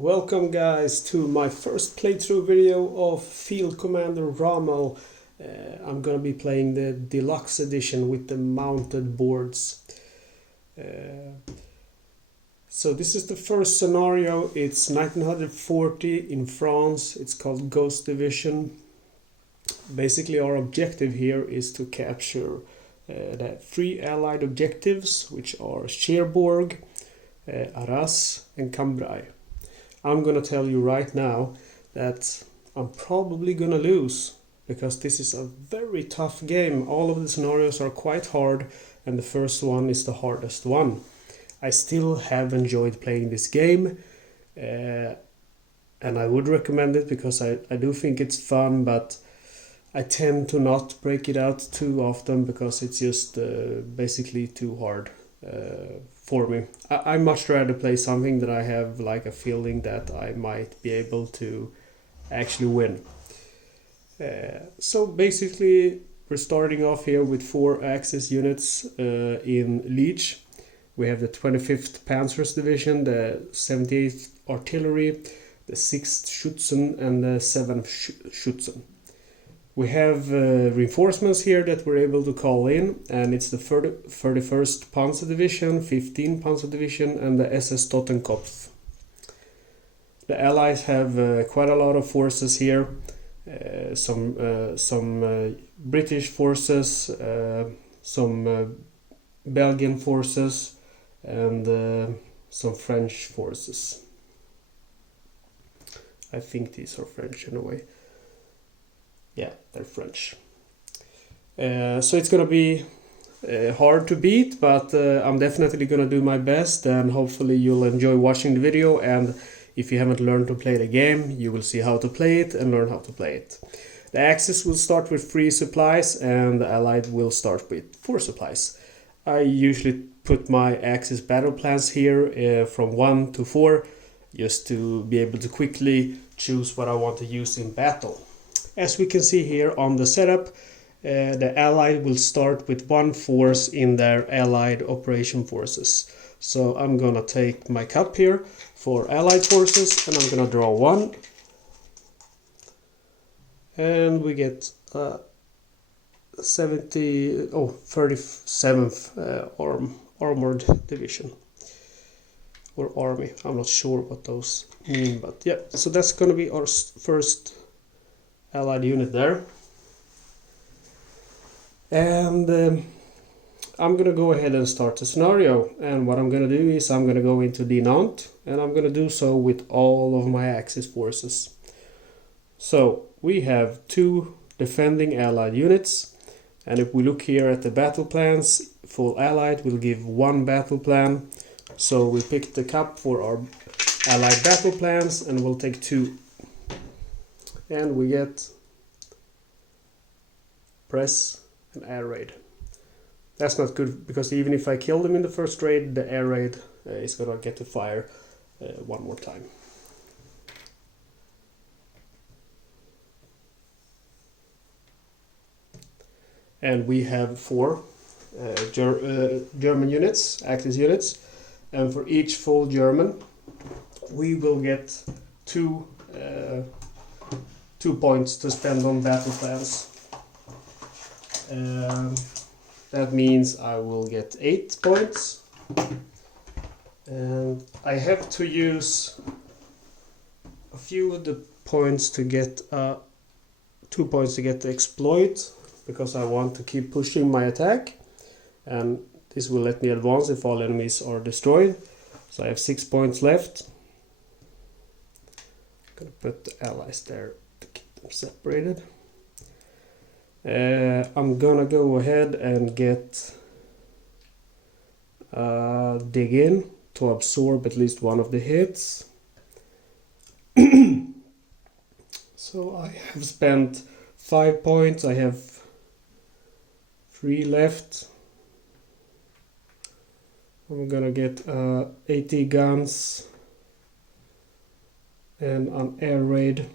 Welcome guys to my first playthrough video of Field Commander Rommel. I'm gonna be playing the Deluxe Edition with the mounted boards. So this is the first scenario. It's 1940 in France. It's called Ghost Division. Basically our objective here is to capture the three allied objectives, which are Cherbourg, Arras and Cambrai. I'm gonna tell you right now that I'm probably gonna lose, because this is a very tough game. All of the scenarios are quite hard and the first one is the hardest one. I still have enjoyed playing this game and I would recommend it because I do think it's fun, but I tend to not break it out too often because it's just basically too hard for me. I much rather play something that I have like a feeling that I might be able to actually win. So basically we're starting off here with 4 Axis units in Liege. We have the 25th Panzer Division, the 78th Artillery, the 6th Schützen and the 7th Schützen. We have reinforcements here that we're able to call in, and it's the 31st Panzer Division, 15th Panzer Division and the SS Totenkopf. The Allies have quite a lot of forces here, some British forces, some Belgian forces and some French forces. I think these are French in a way. Yeah, they're French. So it's gonna be hard to beat, but I'm definitely gonna do my best, and hopefully you'll enjoy watching the video. And if you haven't learned to play the game, you will see how to play it and learn how to play it. The Axis will start with 3 supplies and the Allied will start with 4 supplies. I usually put my Axis battle plans here from 1 to 4, just to be able to quickly choose what I want to use in battle. As we can see here on the setup, the Allied will start with 1 force in their Allied operation forces. So I'm gonna take my cup here for Allied forces and I'm gonna draw 1. And we get 37th armored division. Or army, I'm not sure what those mean, but yeah, so that's gonna be our first Allied unit there. And I'm gonna go ahead and start the scenario, and what I'm gonna do is I'm gonna go into Dinant, and I'm gonna do so with all of my Axis forces. So we have 2 defending Allied units, and if we look here at the battle plans, full Allied will give 1 battle plan. So we pick the cup for our Allied battle plans and we'll take 2. And we get press and air raid. That's not good, because even if I kill them in the first raid, the air raid is gonna get to fire one more time. And we have 4 German units, Axis units, and for each full German we will get 2 points to spend on battle plans. That means I will get 8 points, and I have to use a few of the points to get 2 points to get the exploit, because I want to keep pushing my attack, and this will let me advance if all enemies are destroyed. So I have 6 points left. I'm gonna put the Allies there to keep them separated. I'm gonna go ahead and get dig in to absorb at least one of the hits. So I have spent 5 points. I have 3 left. I'm gonna get 80 guns and an air raid,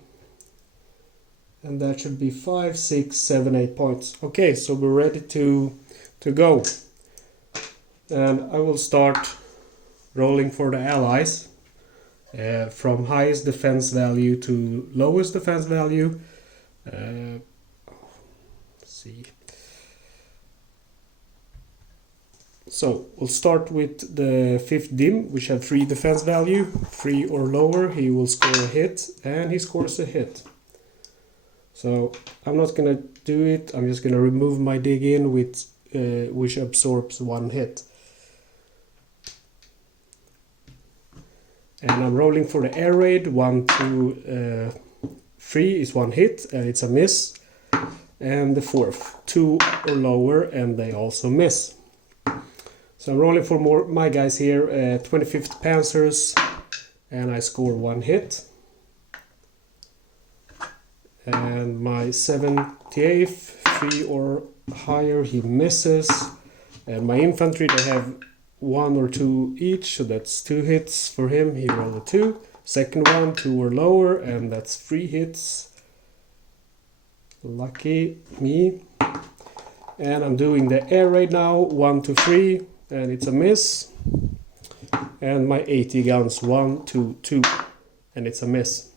and that should be 5, 6, 7, 8 points. Okay, so we're ready to go, and I will start rolling for the Allies. from highest defense value to lowest defense value. Let's see. So we'll start with the 5th dim, which have 3 defense value, 3 or lower. He will score a hit, and he scores a hit. So I'm not gonna do it. I'm just gonna remove my dig in with which absorbs 1 hit. And I'm rolling for the air raid. 1, 2, 3 is 1 hit, and it's a miss. And the 4th, 2 or lower, and they also miss. So I'm rolling for my guys here, 25th Panzers, and I score 1 hit. And my 78th, 3 or higher, he misses. And my infantry, they have 1 or 2 each, so that's 2 hits for him. He rolled a 2. Second one, 2 or lower, and that's 3 hits. Lucky me. And I'm doing the air raid now, 1 to 3, and it's a miss. And my 80 guns, 1, 2, 2, and it's a miss.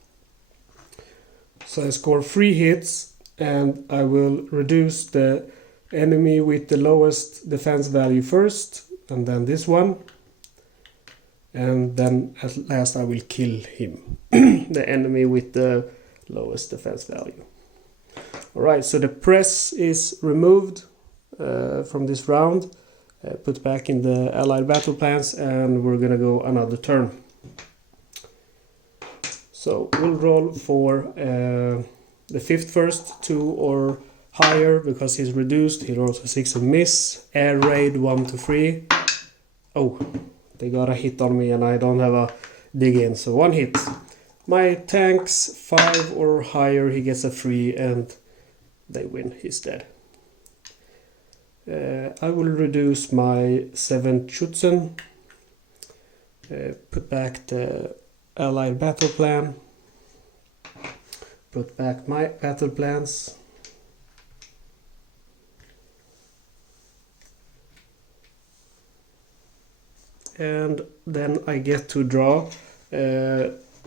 So I score 3 hits, and I will reduce the enemy with the lowest defense value first, and then this one. And then at last I will kill him, the enemy with the lowest defense value. Alright, so the press is removed from this round, put back in the allied battle plans, and we're gonna go another turn. So we'll roll for the 5th first, 2 or higher, because he's reduced. He rolls a 6 and miss. Air raid 1 to 3. Oh, they got a hit on me and I don't have a dig in, so 1 hit. My tanks 5 or higher, he gets a 3 and they win. He's dead. I will reduce my 7 Schutzen, put back the allied battle plan, put back my battle plans, and then I get to draw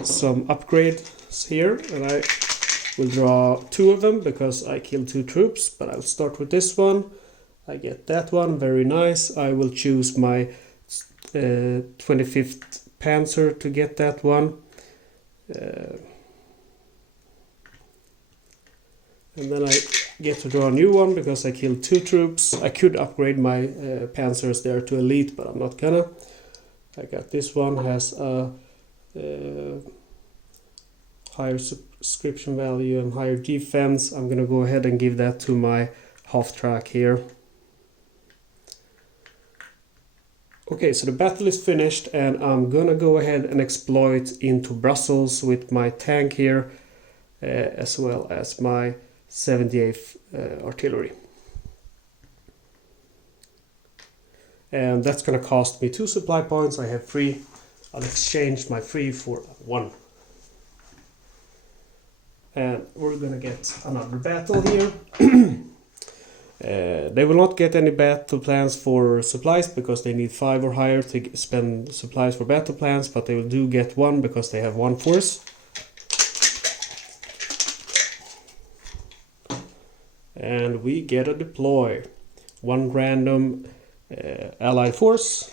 some upgrades here, and I will draw 2 of them because I killed 2 troops, but I'll start with this one. I get that one, very nice. I will choose my 25th Panzer to get that one. And then I get to draw a new one because I killed 2 troops. I could upgrade my Panzers there to elite, but I'm not gonna. I got this one, has a higher subscription value and higher defense. I'm gonna go ahead and give that to my half track here. Okay, so the battle is finished, and I'm gonna go ahead and exploit into Brussels with my tank here, as well as my 78th artillery. And that's gonna cost me 2 supply points. I have 3. I'll exchange my 3 for 1. And we're gonna get another battle here. They will not get any battle plans for supplies because they need 5 or higher to spend supplies for battle plans, but they will do get 1 because they have 1 force. And we get a deploy. 1 random allied force.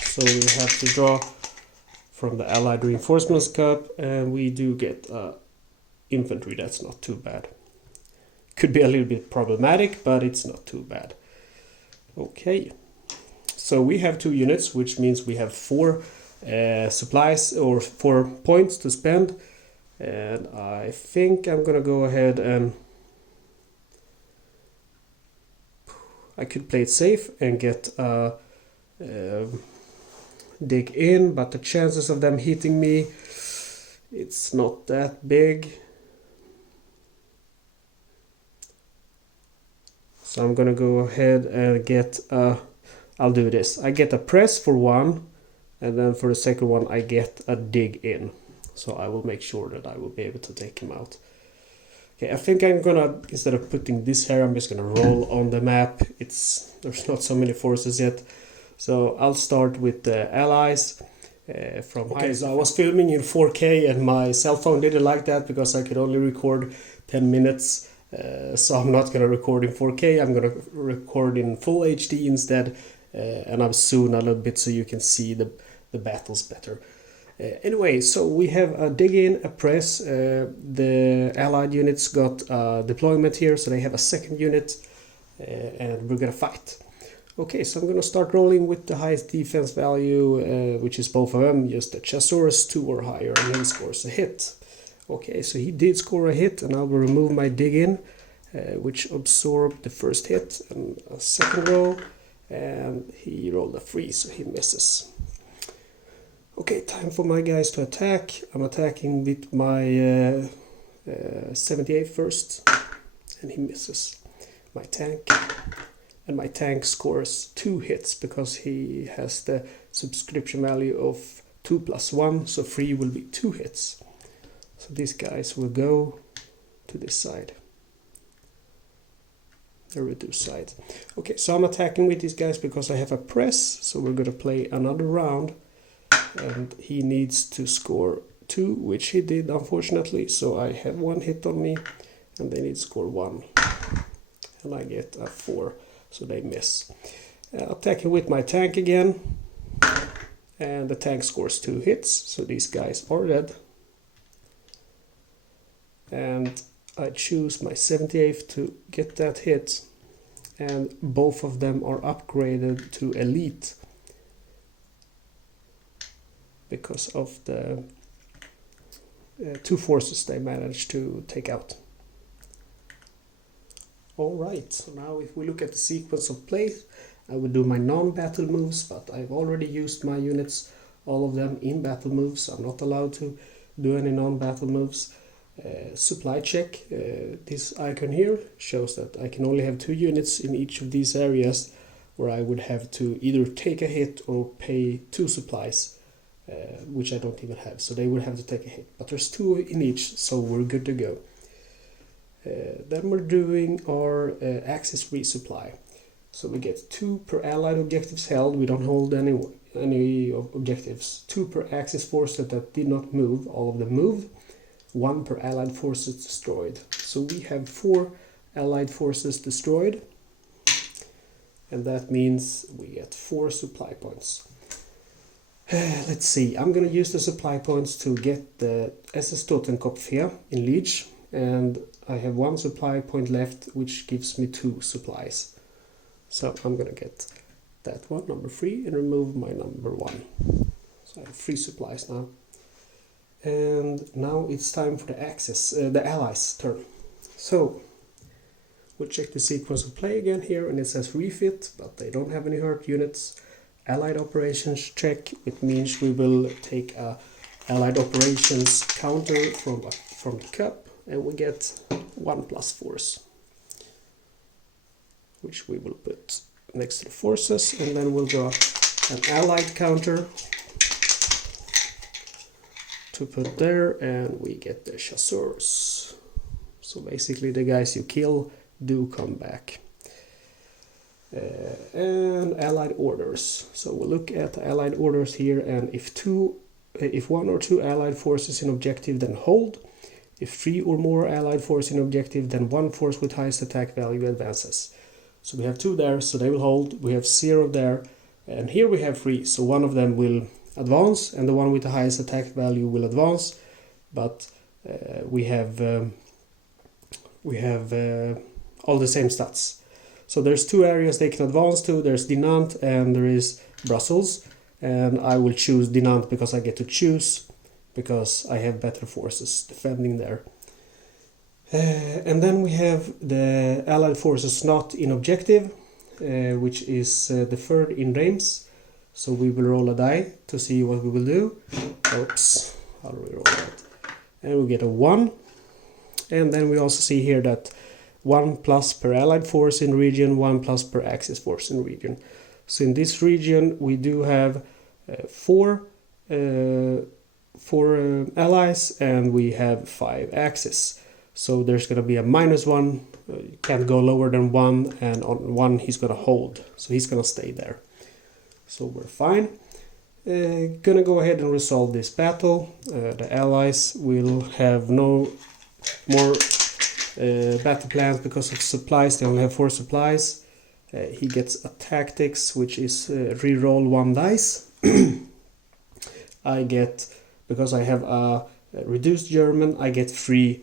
So we have to draw from the Allied Reinforcements Cup, and we do get infantry. That's not too bad. Could be a little bit problematic, but it's not too bad. Okay, so we have 2 units, which means we have 4 supplies or 4 points to spend, and I think I'm gonna go ahead and I could play it safe and get a dig in, but the chances of them hitting me, it's not that big. So I'm gonna go ahead and get I'll do this. I get a press for 1, and then for the second one I get a dig in. So I will make sure that I will be able to take him out. Okay, I think I'm gonna, instead of putting this here, I'm just gonna roll on the map. There's not so many forces yet. So I'll start with the allies. from high. So I was filming in 4K and my cell phone didn't like that because I could only record 10 minutes. So I'm not going to record in 4K, I'm going to record in full HD instead, and I'll zoom a little bit so you can see the battles better. Anyway, so we have a dig in, a press. The allied units got deployment here, so they have a second unit, and we're gonna fight. Okay, so I'm gonna start rolling with the highest defense value, which is both of them, just a Chasseurs 2 or higher, and he scores a hit. Okay, so he did score a hit, and I will remove my dig in, which absorbed the first hit, and a second roll, and he rolled a 3, so he misses. Okay, time for my guys to attack. I'm attacking with my 78 first, and he misses. My tank, and my tank scores 2 hits because he has the subscription value of 2 + 1, so 3 will be 2 hits. So these guys will go to this side, the reduced side. Okay, so I'm attacking with these guys because I have a press, so we're gonna play another round. And he needs to score 2, which he did unfortunately, so I have 1 hit on me and they need to score 1, and I get a 4, so they miss. Attacking with my tank again, and the tank scores 2 hits, so these guys are dead. And I choose my 78th to get that hit, and both of them are upgraded to elite because of the 2 forces they managed to take out. Alright, so now if we look at the sequence of play, I will do my non-battle moves, but I've already used my units, all of them in battle moves, so I'm not allowed to do any non-battle moves. Supply check, this icon here shows that I can only have 2 units in each of these areas, where I would have to either take a hit or pay 2 supplies. Which I don't even have, so they would have to take a hit, but there's 2 in each, so we're good to go. Then we're doing our Axis resupply, so we get 2 per allied objectives held. We don't hold any objectives. 2 per Axis force that did not move, all of them moved. 1 per allied forces destroyed, so we have 4 allied forces destroyed, and that means we get 4 supply points. Let's see, I'm going to use the supply points to get the SS Totenkopf here in Liege, and I have 1 supply point left, which gives me 2 supplies. So I'm going to get that one, number 3, and remove my number 1. So I have 3 supplies now. And now it's time for the Allies' turn. So we'll check the sequence of play again here, and it says refit, but they don't have any hurt units. Allied operations check, it means we will take a Allied operations counter from the cup, and we get 1 + force, which we will put next to the forces, and then we'll draw an Allied counter to put there, and we get the Chasseurs. So basically the guys you kill do come back. And allied orders. So we'll look at the allied orders here, and if 1 or 2 allied forces in objective, then hold. If 3 or more allied forces in objective, then 1 force with highest attack value advances. So we have 2 there, so they will hold. We have 0 there, and here we have 3, so one of them will advance, and the one with the highest attack value will advance. But we have all the same stats. So there's 2 areas they can advance to. There's Dinant and there is Brussels. And I will choose Dinant because I get to choose, because I have better forces defending there. And then we have the Allied forces not in objective, which is the 3rd in Reims. So we will roll a die to see what we will do. Oops, how do we roll that? And we get a 1. And then we also see here that 1+ per allied force in region, 1+ per Axis force in region. So in this region we do have 4 allies, and we have 5 Axis. So there's going to be a -1, can't go lower than 1, and on 1 he's going to hold, so he's going to stay there. So we're fine. Gonna go ahead and resolve this battle. The Allies will have no more battle plans because of supplies. They only have 4 supplies. He gets a tactics, which is re-roll 1 dice. I get, because I have a reduced German, I get free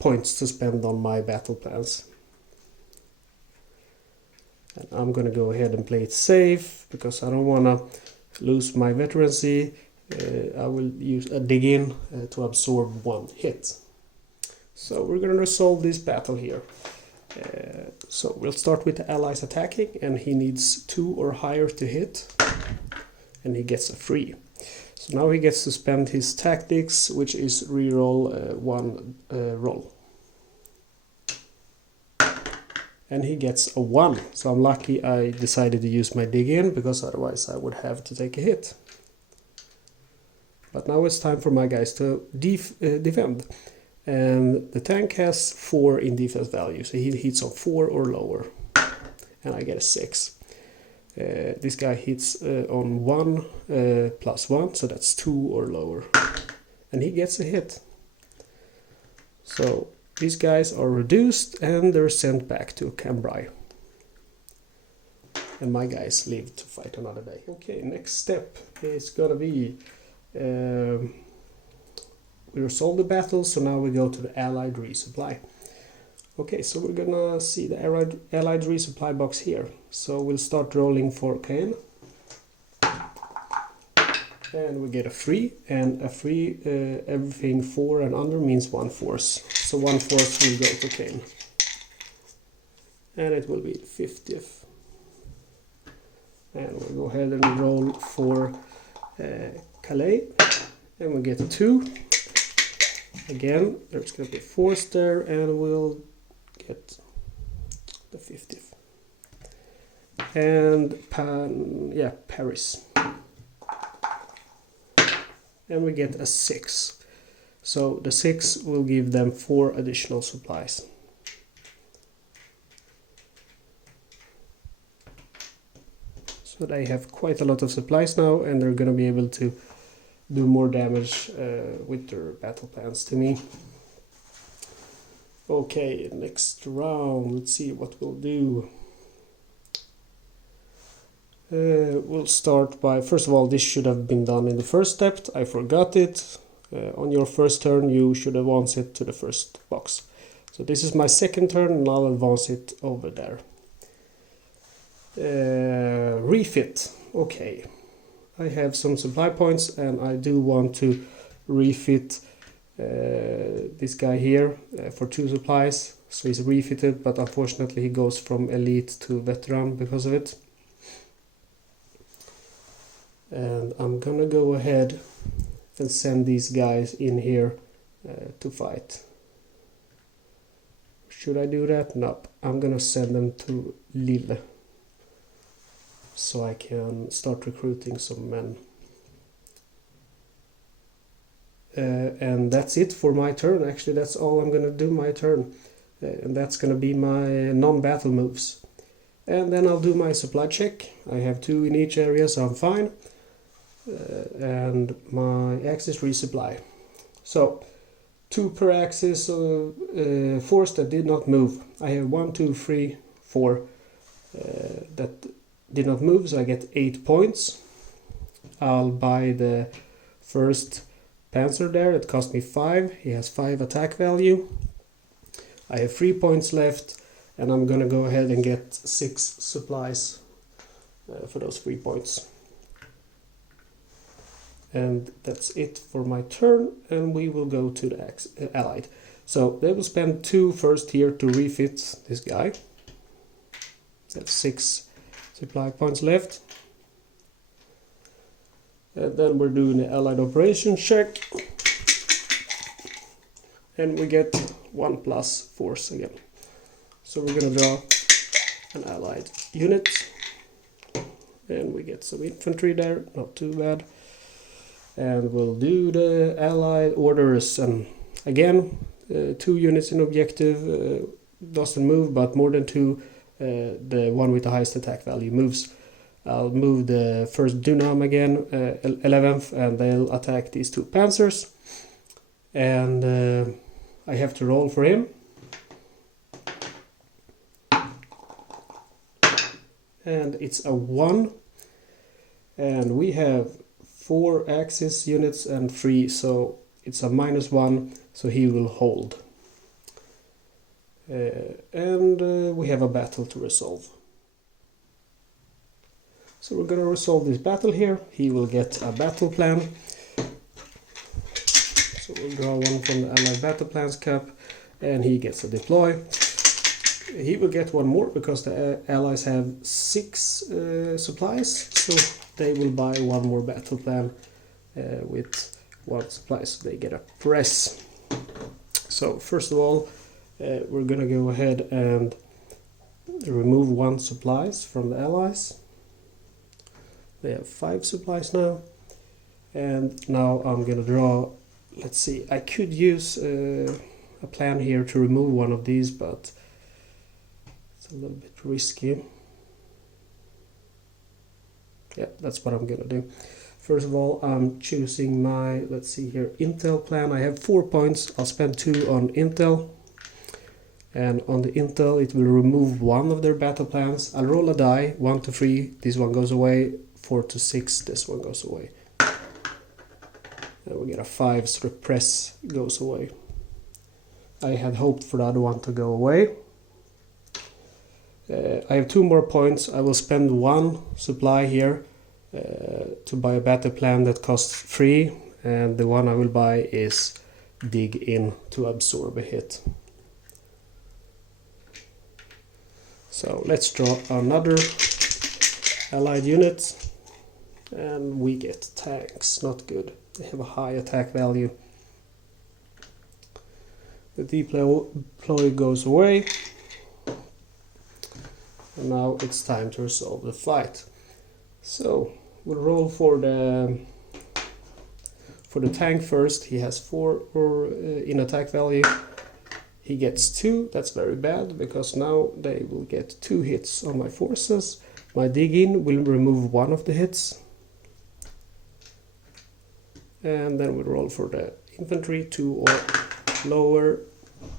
points to spend on my battle plans. And I'm gonna go ahead and play it safe because I don't wanna lose my veterancy. I will use a dig in to absorb 1 hit. So we're gonna resolve this battle here. So we'll start with the Allies attacking, and he needs 2 or higher to hit, and he gets a free. So now he gets to spend his tactics, which is reroll 1 roll. And he gets a 1. So I'm lucky I decided to use my dig in, because otherwise I would have to take a hit. But now it's time for my guys to defend. And the tank has 4 in defense value, so he hits on 4 or lower. And I get a 6. This guy hits on 1 plus 1, so that's 2 or lower. And he gets a hit. So these guys are reduced and they're sent back to Cambrai. And my guys live to fight another day. Okay, next step is gonna be... we resolve the battle, so now we go to the Allied resupply. Okay, so we're gonna see the Allied resupply box here. So we'll start rolling for Caen. And we get a free, and a free, everything 4 and under means 1 force. So 1 force will go to Caen. And it will be 50th. And we'll go ahead and roll for Calais. And we get a 2. Again, there's going to be a force there, and we'll get the 50th. And Paris. And we get a 6. So the 6 will give them 4 additional supplies. So they have quite a lot of supplies now, and they're going to be able to do more damage with their battle plans to me. Okay, next round, let's see what we'll do. We'll start by, first of all, this should have been done in the first step. I forgot it. On your first turn, you should advance it to the first box. So this is my second turn, and I'll advance it over there. Refit. Okay. I have some supply points, and I do want to refit this guy here for 2 supplies. So he's refitted, but unfortunately he goes from elite to veteran because of it. And I'm gonna go ahead and send these guys in here to fight. Should I do that? No, I'm gonna send them to Lille, so I can start recruiting some men. And that's it for my turn. Actually, that's all I'm gonna do my turn. And that's gonna be my non-battle moves. And then I'll do my supply check. I have 2 in each area, so I'm fine. And my axis resupply. So 2 per axis, force that did not move. I have 1, 2, 3, 4 that did not move, so I get 8 points. I'll buy the first panzer there. It cost me 5. He has 5 attack value. I have 3 points left, and I'm gonna go ahead and get 6 supplies for those 3 points. And that's it for my turn, and we will go to the Allied. So they will spend 2 first here to refit this guy. That's 6 supply points left. And then we're doing the Allied operation check. And we get 1 plus force again. So we're gonna draw an Allied unit. And we get some infantry there, not too bad. And we'll do the Allied orders, and again 2 units in objective doesn't move, but more than 2, the one with the highest attack value moves. I'll move the first Dunam again, 11th, and they'll attack these 2 panzers. And I have to roll for him. And it's a 1. And we have 4 Axis units and 3, so it's a -1, so he will hold. And we have a battle to resolve. So we're going to resolve this battle here. He will get a battle plan. So we'll draw one from the Allied Battle Plans Cup, and he gets a deploy. He will get one more because the Allies have 6 supplies, so they will buy one more battle plan with 1 supply, so they get a press. So first of all, we're going to go ahead and remove 1 supplies from the Allies. They have 5 supplies now. And now I'm going to draw, let's see, I could use a plan here to remove one of these, but it's a little bit risky. Yeah, that's what I'm going to do. First of all, I'm choosing my, let's see here, Intel plan. I have 4 points. I'll spend 2 on Intel. And on the Intel, it will remove 1 of their battle plans. I'll roll a die, 1 to 3, this one goes away, 4 to 6, this one goes away. And we get a 5, so the press goes away. I had hoped for the other one to go away. I have 2 more points. I will spend 1 supply here to buy a battle plan that costs 3, and the one I will buy is dig in to absorb a hit. So let's draw another Allied unit, and we get tanks. Not good. They have a high attack value. The deploy goes away, and now it's time to resolve the fight. So we'll roll for the tank first. He has 4 in attack value. He gets 2. That's very bad, because now they will get 2 hits on my forces. My dig in will remove 1 of the hits. And then we'll roll for the infantry, 2 or lower.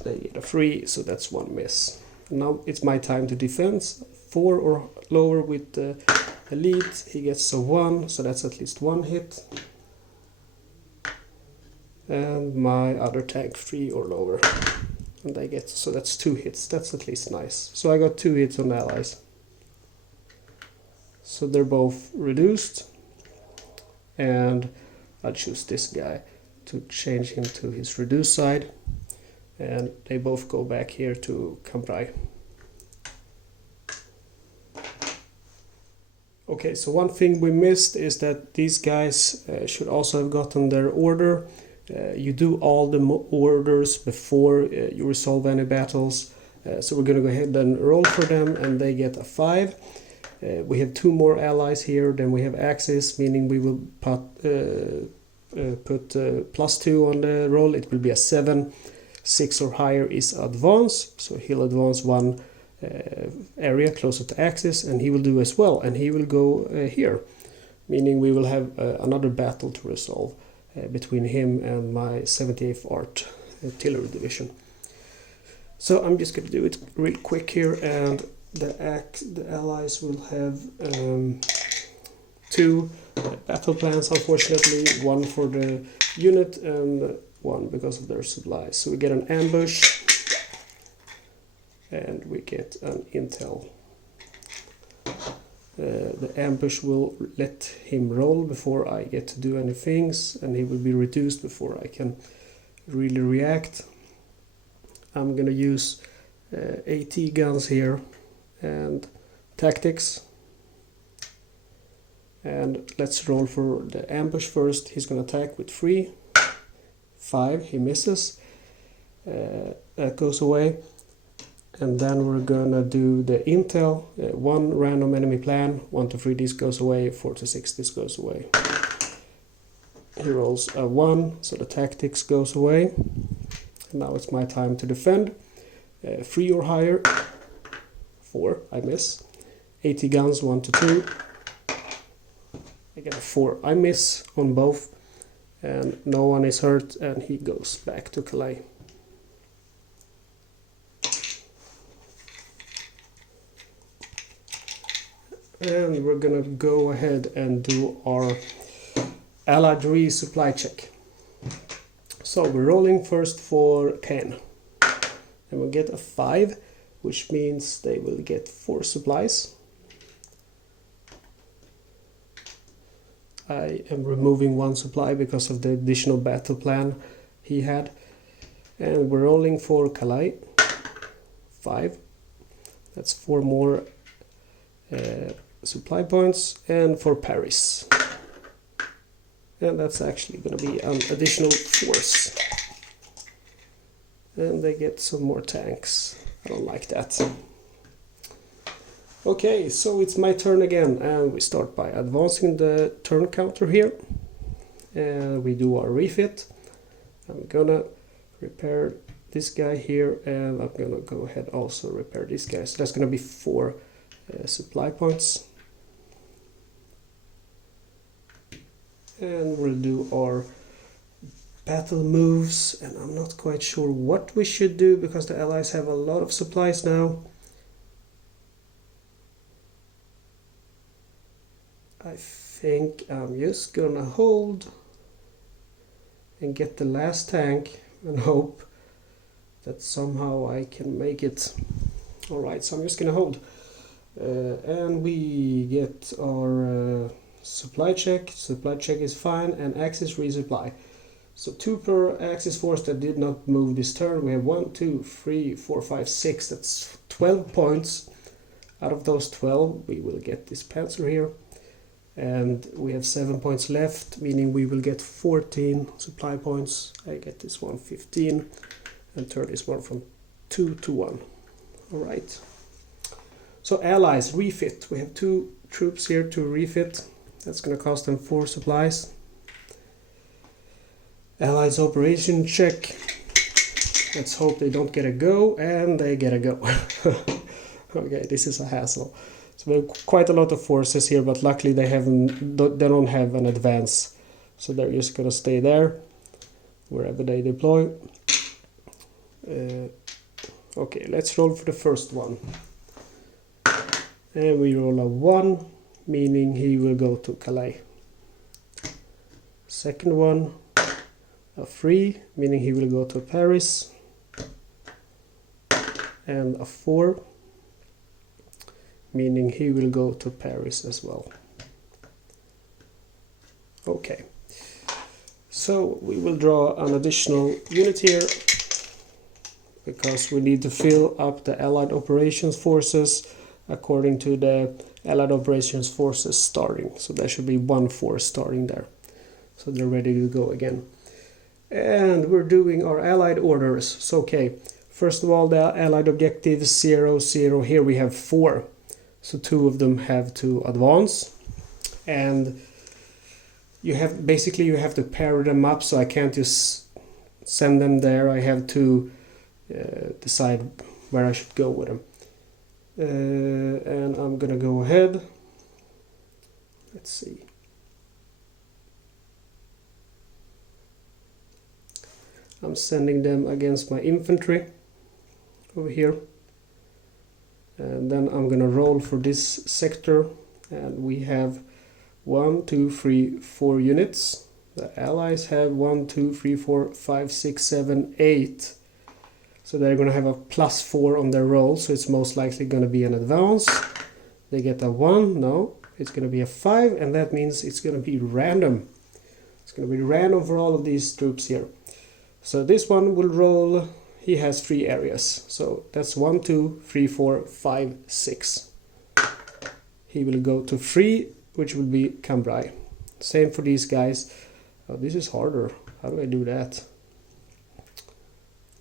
They get a 3, so that's 1 miss. Now it's my time to defend. 4 or lower with the elite. He gets a 1, so that's at least 1 hit. And my other tank 3 or lower. And they get, so that's 2 hits. That's at least nice. So I got 2 hits on the Allies. So they're both reduced. And I'll choose this guy to change him to his reduced side. And they both go back here to Cambrai. Okay, so one thing we missed is that these guys should also have gotten their order. You do all the orders before you resolve any battles. So we're going to go ahead and roll for them, and they get a 5. We have 2 more allies here, then we have Axis, meaning we will put +2 on the roll. It will be a 7. 6 or higher is advance, so he'll advance 1 area closer to Axis, and he will do as well, and he will go here, meaning we will have another battle to resolve between him and my 78th Artillery Division. So I'm just going to do it real quick here, and the allies will have 2 battle plans, unfortunately, 1 for the unit and 1 because of their supplies. So we get an ambush, and we get an intel. The ambush will let him roll before I get to do any things, and he will be reduced before I can really react. I'm gonna use AT guns here and tactics. And let's roll for the ambush first. He's gonna attack with 3. 5, he misses. That goes away. And then we're gonna do the intel. 1 random enemy plan. 1 to 3, this goes away. 4 to 6, this goes away. He rolls a 1, so the tactics goes away. And now it's my time to defend. 3 or higher. 4, I miss. 80 guns, 1 to 2. I get a 4. I miss on both, and no one is hurt, and he goes back to Calais. And we're gonna go ahead and do our Allied resupply check. So we're rolling first for Caen, and we'll get a 5, which means they will get 4 supplies. I am removing 1 supply because of the additional battle plan he had. And we're rolling for Calais, 5. That's 4 more supply points. And for Paris. And that's actually going to be an additional force. And they get some more tanks. I don't like that. Okay, so it's my turn again, and we start by advancing the turn counter here. And we do our refit. I'm gonna repair this guy here, and I'm gonna go ahead also repair this guy. So that's gonna be 4 supply points. And we'll do our battle moves, and I'm not quite sure what we should do because the Allies have a lot of supplies now. I think I'm just gonna hold and get the last tank and hope that somehow I can make it. Alright, so I'm just gonna hold. And we get our supply check. Supply check is fine, and Axis resupply. So 2 per Axis force that did not move this turn. We have 1, 2, 3, 4, 5, 6. That's 12 points. Out of those 12, we will get this panzer here. And we have 7 points left, meaning we will get 14 supply points. I get this one 15 and turn this one from 2 to 1. Alright. So Allies, refit. We have 2 troops here to refit. That's going to cost them 4 supplies. Allies operation check. Let's hope they don't get a go, and they get a go. Okay, this is a hassle. So we have quite a lot of forces here, but luckily they don't have an advance. So they're just going to stay there, wherever they deploy. Okay, let's roll for the first one. And we roll a 1, meaning he will go to Calais. Second one, a 3, meaning he will go to Paris. And a 4, meaning he will go to Paris as well. Okay, so we will draw an additional unit here because we need to fill up the Allied Operations Forces according to the Allied Operations Forces starting. So there should be 1 force starting there. So they're ready to go again. And we're doing our Allied orders. So okay, first of all, the Allied objectives 0, 0. Here we have 4. So 2 of them have to advance, and you have to pair them up. So I can't just send them there. I have to decide where I should go with them. And I'm gonna go ahead. Let's see. I'm sending them against my infantry over here. And then I'm gonna roll for this sector, and we have 1, 2, 3, 4 units. The Allies have 1, 2, 3, 4, 5, 6, 7, 8. So they're gonna have a +4 on their roll, so it's most likely gonna be an advance. They get a 1, no, it's gonna be a 5, and that means it's gonna be random. It's gonna be random for all of these troops here. So this one will roll. He has 3 areas, so that's 1, 2, 3, 4, 5, 6. He will go to 3, which will be Cambrai. Same for these guys. Oh, this is harder. How do I do that?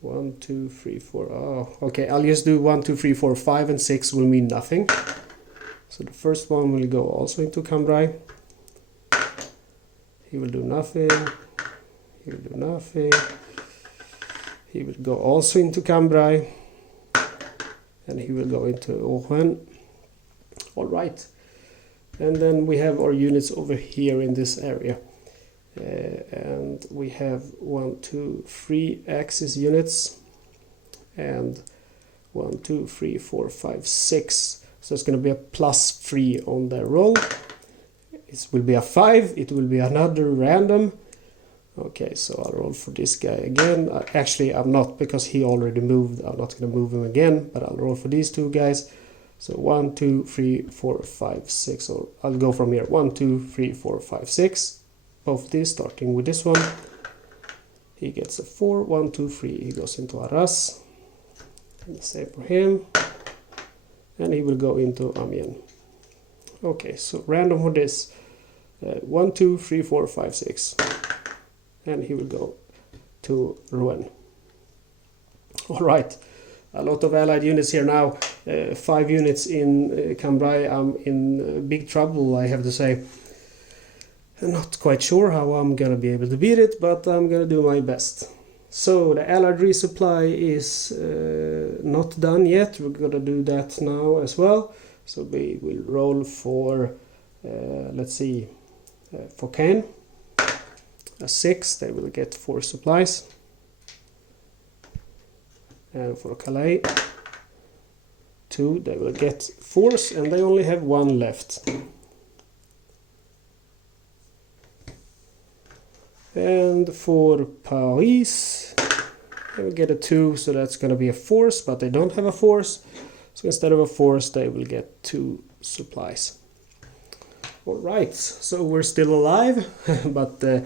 1, 2, 3, 4. Oh, okay. I'll just do 1, 2, 3, 4, 5, and 6 will mean nothing. So the first one will go also into Cambrai. He will do nothing. He will do nothing. He will go also into Cambrai, and he will go into Owen. All right. And then we have our units over here in this area. And we have 1, 2, 3 Axis units. And 1, 2, 3, 4, 5, 6. So it's going to be a +3 on their roll. It will be a 5. It will be another random. Okay, so I'll roll for this guy again. Actually, I'm not, because he already moved. I'm not going to move him again, but I'll roll for these two guys. So 1, 2, 3, 4, 5, 6. So I'll go from here. 1, 2, 3, 4, 5, 6. Both these, starting with this one. He gets a 4. 1, 2, 3. He goes into Arras. And the same for him. And he will go into Amiens. Okay, so random for this. 1, 2, 3, 4, 5, 6. And he will go to Rouen. Alright, a lot of allied units here now. 5 units in Cambrai. I'm in big trouble, I have to say. I'm not quite sure how I'm gonna be able to beat it, but I'm gonna do my best. So the allied resupply is not done yet. We're gonna do that now as well. So we will roll for, let's see, for Caen. A 6, they will get 4 supplies. And for Calais, 2, they will get 4s, and they only have 1 left. And for Paris, they will get a 2, so that's going to be a force, but they don't have a force. So instead of a force, they will get 2 supplies. Alright, so we're still alive, but the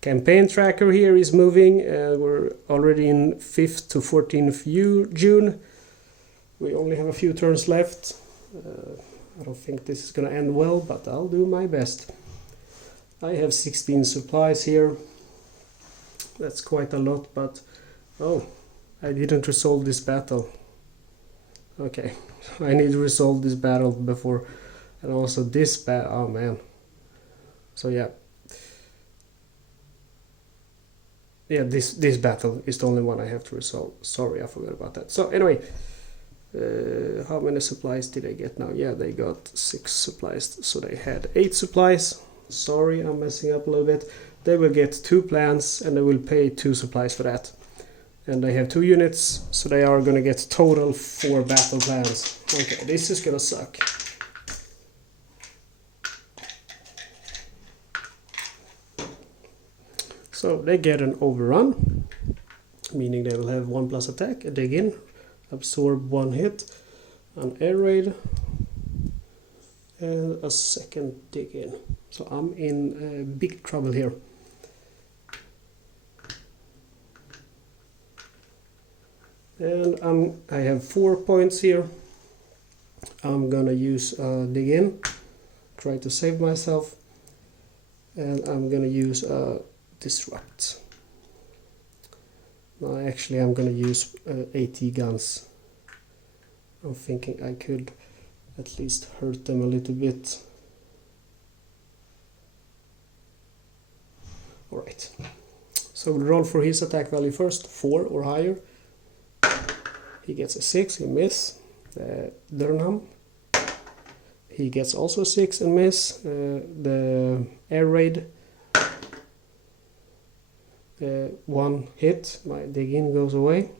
campaign tracker here is moving. We're already in 5th to 14th June. We only have a few turns left. I don't think this is going to end well, but I'll do my best. I have 16 supplies here. That's quite a lot, but oh, I didn't resolve this battle. Okay, I need to resolve this battle before, and also this battle. Oh man. So yeah. Yeah, this battle is the only one I have to resolve. Sorry, I forgot about that. So anyway, how many supplies did I get now? Yeah, they got 6 supplies. So they had 8 supplies. Sorry, I'm messing up a little bit. They will get 2 plans and they will pay 2 supplies for that. And they have 2 units, so they are going to get total 4 battle plans. Okay, this is going to suck. So they get an overrun, meaning they will have 1+ attack, a dig in, absorb 1 hit, an air raid, and a second dig in. So I'm in big trouble here. And I have 4 points here. I'm gonna use a dig in, try to save myself, and I'm gonna use a disrupt. No, actually I'm gonna use AT guns. I'm thinking I could at least hurt them a little bit. Alright, so we'll roll for his attack value first, 4 or higher. He gets a 6, he miss. Durham, he gets also 6 and miss. The air raid, 1 hit, my dig in goes away.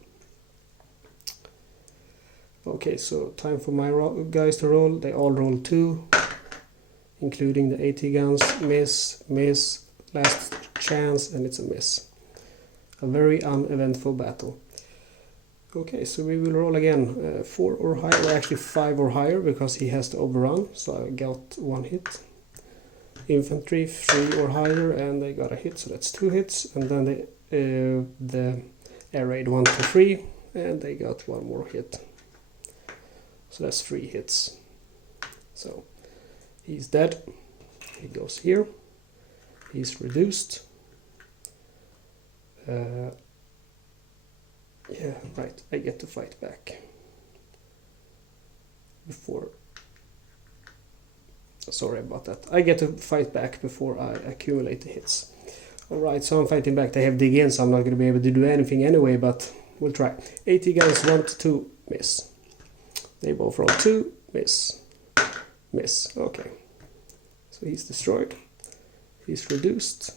Okay, so time for my guys to roll. They all roll 2, including the AT guns. Miss, miss, last chance, and it's a miss. A very uneventful battle. Okay, so we will roll again. 4 or higher, or actually 5 or higher, because he has to overrun. So I got 1 hit. Infantry 3 or higher, and they got a hit, so that's 2 hits. And then the air raid 1 to 3, and they got 1 more hit. So that's 3 hits. So he's dead. He goes here. He's reduced. Yeah, right. I get to fight back before. Sorry about that. I get to fight back before I accumulate the hits. Alright, so I'm fighting back. They have dig in, so I'm not going to be able to do anything anyway, but we'll try. 80 guys, 1 to 2, miss. They both roll 2, miss. Miss. Okay. So he's destroyed. He's reduced.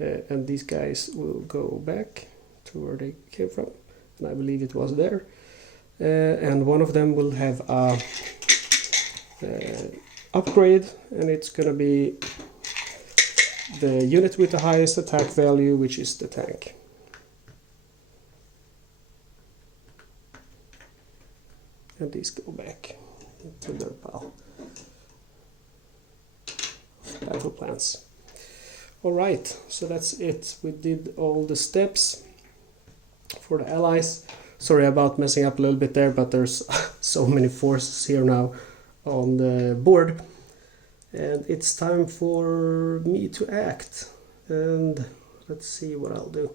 And these guys will go back to where they came from. And I believe it was there. And one of them will have a upgrade, and it's gonna be the unit with the highest attack value, which is the tank. And these go back into their pile of battle plans. Alright, so that's it. We did all the steps for the Allies. Sorry about messing up a little bit there, but there's so many forces here now on the board. And it's time for me to act. And let's see what I'll do.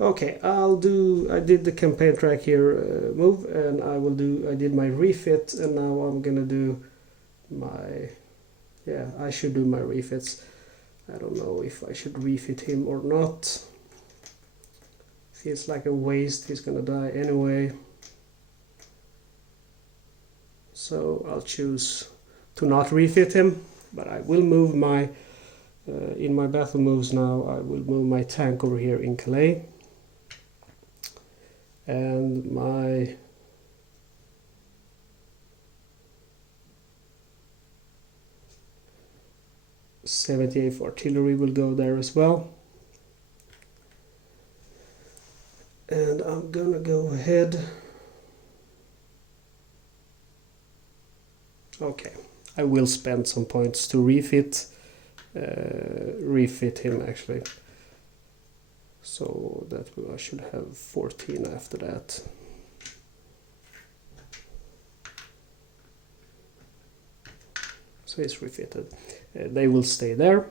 Okay, I did the campaign track here move, and I did my refit, and now I'm gonna do my, I should do my refits. I don't know if I should refit him or not. Feels like a waste, he's gonna die anyway. So I'll choose to not refit him, but I will move my, in my battle moves now, I will move my tank over here in Calais. And my '78th artillery will go there as well. And I'm gonna go ahead. Okay, I will spend some points to refit him actually. So that I should have 14 after that. So it's refitted. They will stay there.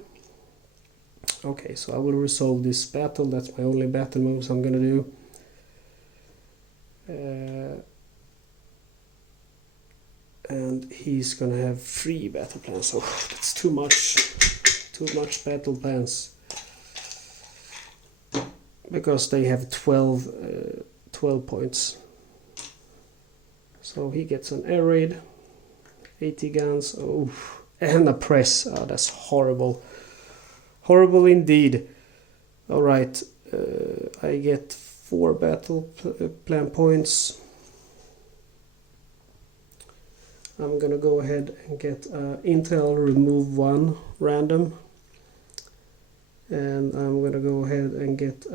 Okay, so I will resolve this battle. That's my only battle moves I'm gonna do. And he's gonna have 3 battle plans. So that's too much battle plans. Because they have 12 points. So he gets an air raid, 80 guns, oh, and a press. Oh, that's horrible. Horrible indeed. Alright, I get 4 battle plan points. I'm gonna go ahead and get Intel remove 1 random. And I'm gonna go ahead and get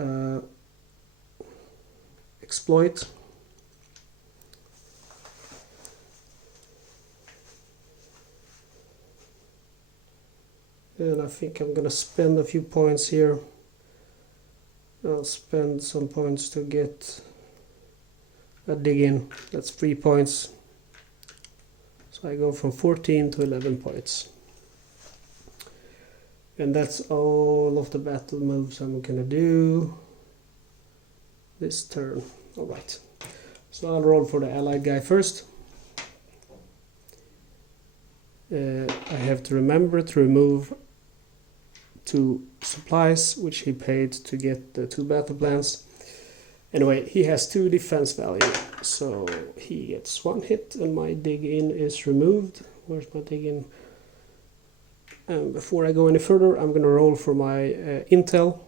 exploit. And I think I'm gonna spend a few points here. I'll spend some points to get a dig in. That's 3 points. So I go from 14 to 11 points. And that's all of the battle moves I'm gonna do this turn. Alright, so I'll roll for the allied guy first. I have to remember to remove 2 supplies, which he paid to get the 2 battle plans. Anyway, he has 2 defense value, so he gets 1 hit and my dig in is removed. Where's my dig in? And before I go any further, I'm gonna roll for my intel.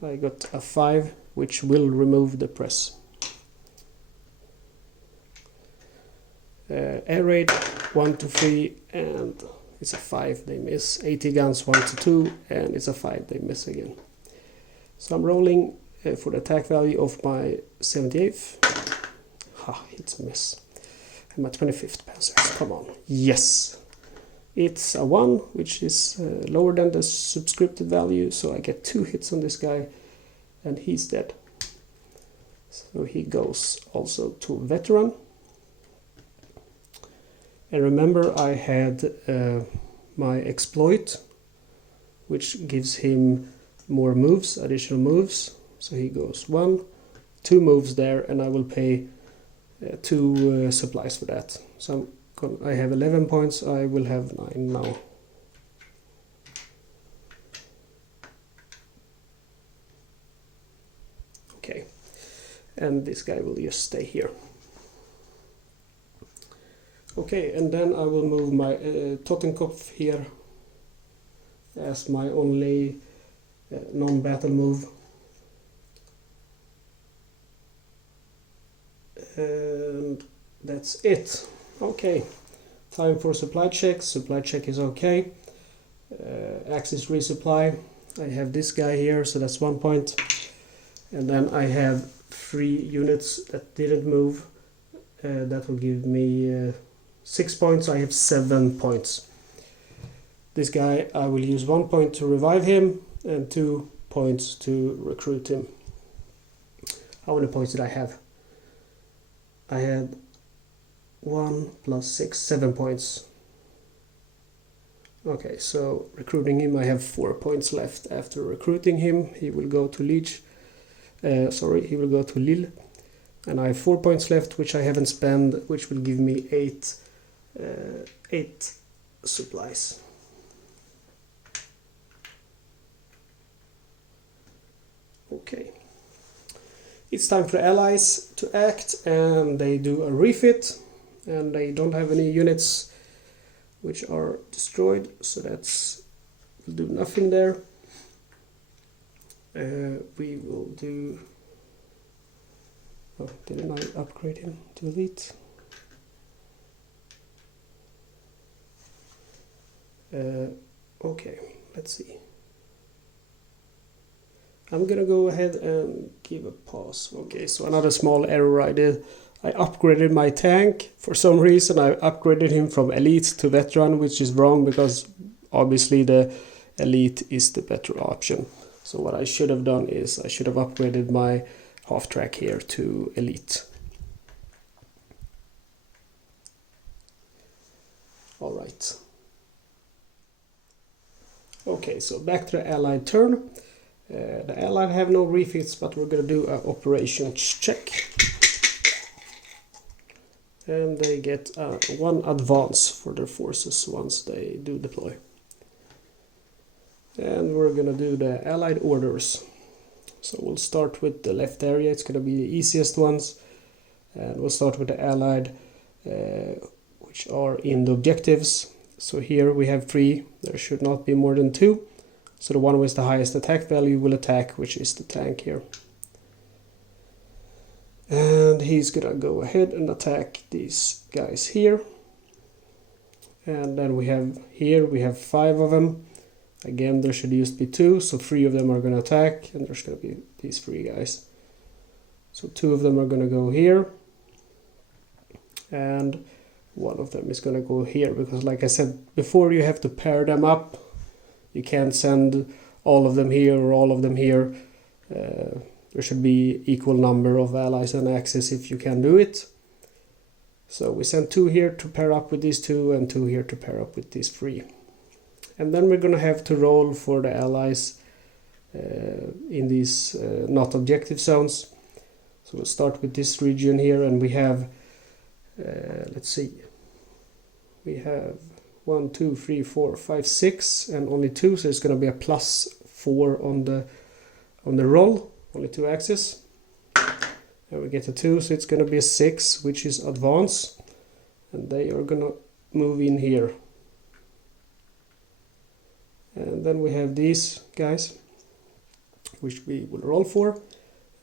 I got a 5, which will remove the press. Air raid 1 to 3, and it's a 5, they miss. 80 guns 1 to 2, and it's a 5, they miss again. So I'm rolling for the attack value of my 78th. Ha, it's a miss. And my 25th panzers, come on. Yes! It's a 1, which is lower than the subscripted value, so I get 2 hits on this guy, and he's dead. So he goes also to veteran. And remember, I had my exploit, which gives him more moves, additional moves. So he goes 1, 2 moves there, and I will pay 2 supplies for that. So I have 11 points, I will have 9 now. Okay, and this guy will just stay here. Okay, and then I will move my Totenkopf here as my only non-battle move. And that's it. Okay, time for supply check. Supply check is okay. Axis resupply. I have this guy here, so that's 1 point. And then I have 3 units that didn't move. That will give me 6 points. I have 7 points. This guy, I will use 1 point to revive him and 2 points to recruit him. How many points did I have? I had 1 plus 6, 7 points. Okay, so recruiting him, I have 4 points left. After recruiting him, he will go to he will go to Lille. And I have 4 points left, which I haven't spent, which will give me 8 supplies. Okay. It's time for Allies to act, and they do a refit, and they don't have any units which are destroyed, so that's will do nothing there. We will do... Oh, didn't I upgrade him to elite? Okay, let's see. I'm gonna go ahead and give a pause. Okay, so another small error I did. I upgraded my tank. For some reason I upgraded him from elite to veteran, which is wrong because obviously the elite is the better option. So what I should have done is I should have upgraded my half track here to elite. All right. Okay, so back to the Allied turn. The Allied have no refits, but we're going to do an operations check. And they get 1 advance for their forces once they do deploy. And we're going to do the Allied orders. So we'll start with the left area, it's going to be the easiest ones. And we'll start with the Allied, which are in the objectives. So here we have 3, there should not be more than 2. So the one with the highest attack value will attack, which is the tank here. And he's gonna go ahead and attack these guys here. And then we have 5 of them. Again, there should just be 2, so 3 of them are gonna attack, and there's gonna be these 3 guys. So 2 of them are gonna go here. And 1 of them is gonna go here, because like I said before, you have to pair them up. You can't send all of them here or all of them here. There should be equal number of allies and axis if you can do it. So we send 2 here to pair up with these 2 and 2 here to pair up with these 3. And then we're going to have to roll for the allies in these not objective zones. So we'll start with this region here, and we have, let's see, we have 1, 2, 3, 4, 5, 6, and only 2, so it's going to be a +4 on the roll, only 2 axes. And we get a 2, so it's going to be a 6, which is advance, and they are going to move in here. And then we have these guys, which we will roll for,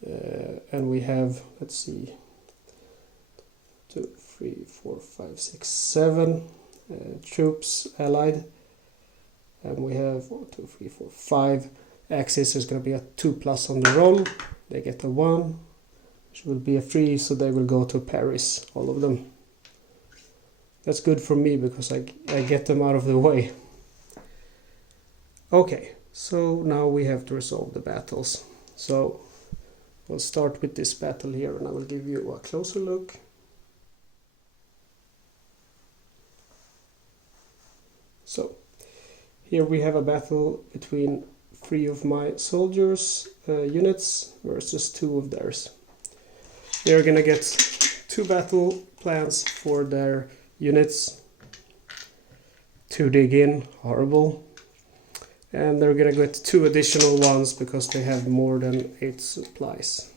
and we have, let's see, 2, 3, 4, 5, 6, 7 troops allied, and we have 1, 2, 3, 4, 5 axis. Is going to be a 2+ on the roll. They get a 1, which will be a 3, so they will go to Paris, all of them. That's good for me because I get them out of the way. Okay, so now we have to resolve the battles. So we'll start with this battle here, and I will give you a closer look. So here we have a battle between 3 of my soldiers units versus 2 of theirs. They're gonna get 2 battle plans for their units to dig in, horrible. And they're gonna get 2 additional ones because they have more than 8 supplies.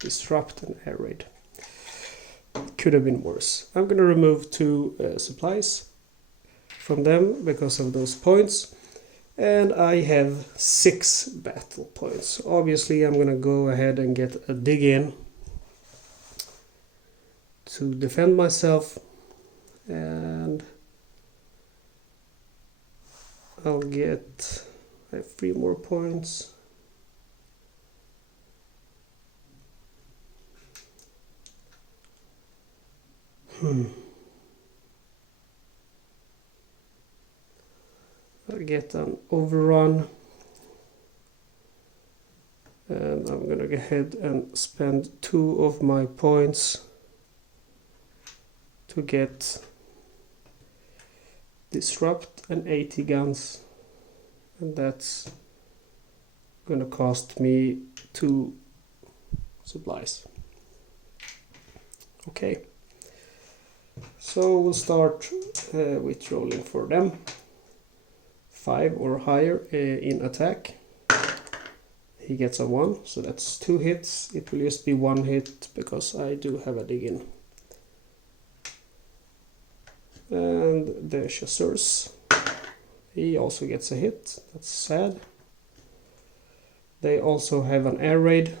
Disrupt and air raid. could have been worse. I'm gonna remove 2 supplies from them because of those points, and I have 6 battle points. Obviously I'm gonna go ahead and get a dig in to defend myself, and I have 3 more points. I'll get an overrun, and I'm gonna go ahead and spend 2 of my points to get disrupt and 80 guns, and that's gonna cost me 2 supplies. Okay, so we'll start with rolling for them. 5 or higher in attack. He gets a 1, so that's 2 hits. It will just be 1 hit because I do have a dig in. And the chasseurs, he also gets a hit. That's sad. They also have an air raid,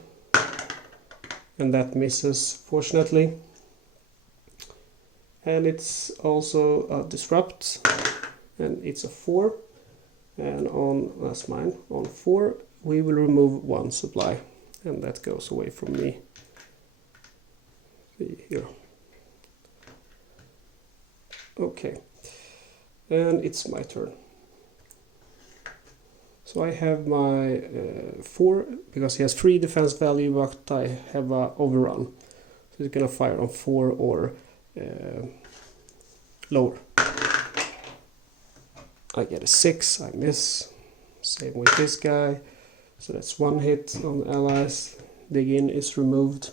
and that misses, fortunately. And it's also a disrupt, and it's a 4. And that's mine. On 4, we will remove 1 supply, and that goes away from me. See here. Okay, and it's my turn. So I have my 4, because he has 3 defense value, but I have a overrun. So he's gonna fire on 4 or lower. I get a 6, I miss. Same with this guy. So that's 1 hit on allies. Dig in is removed.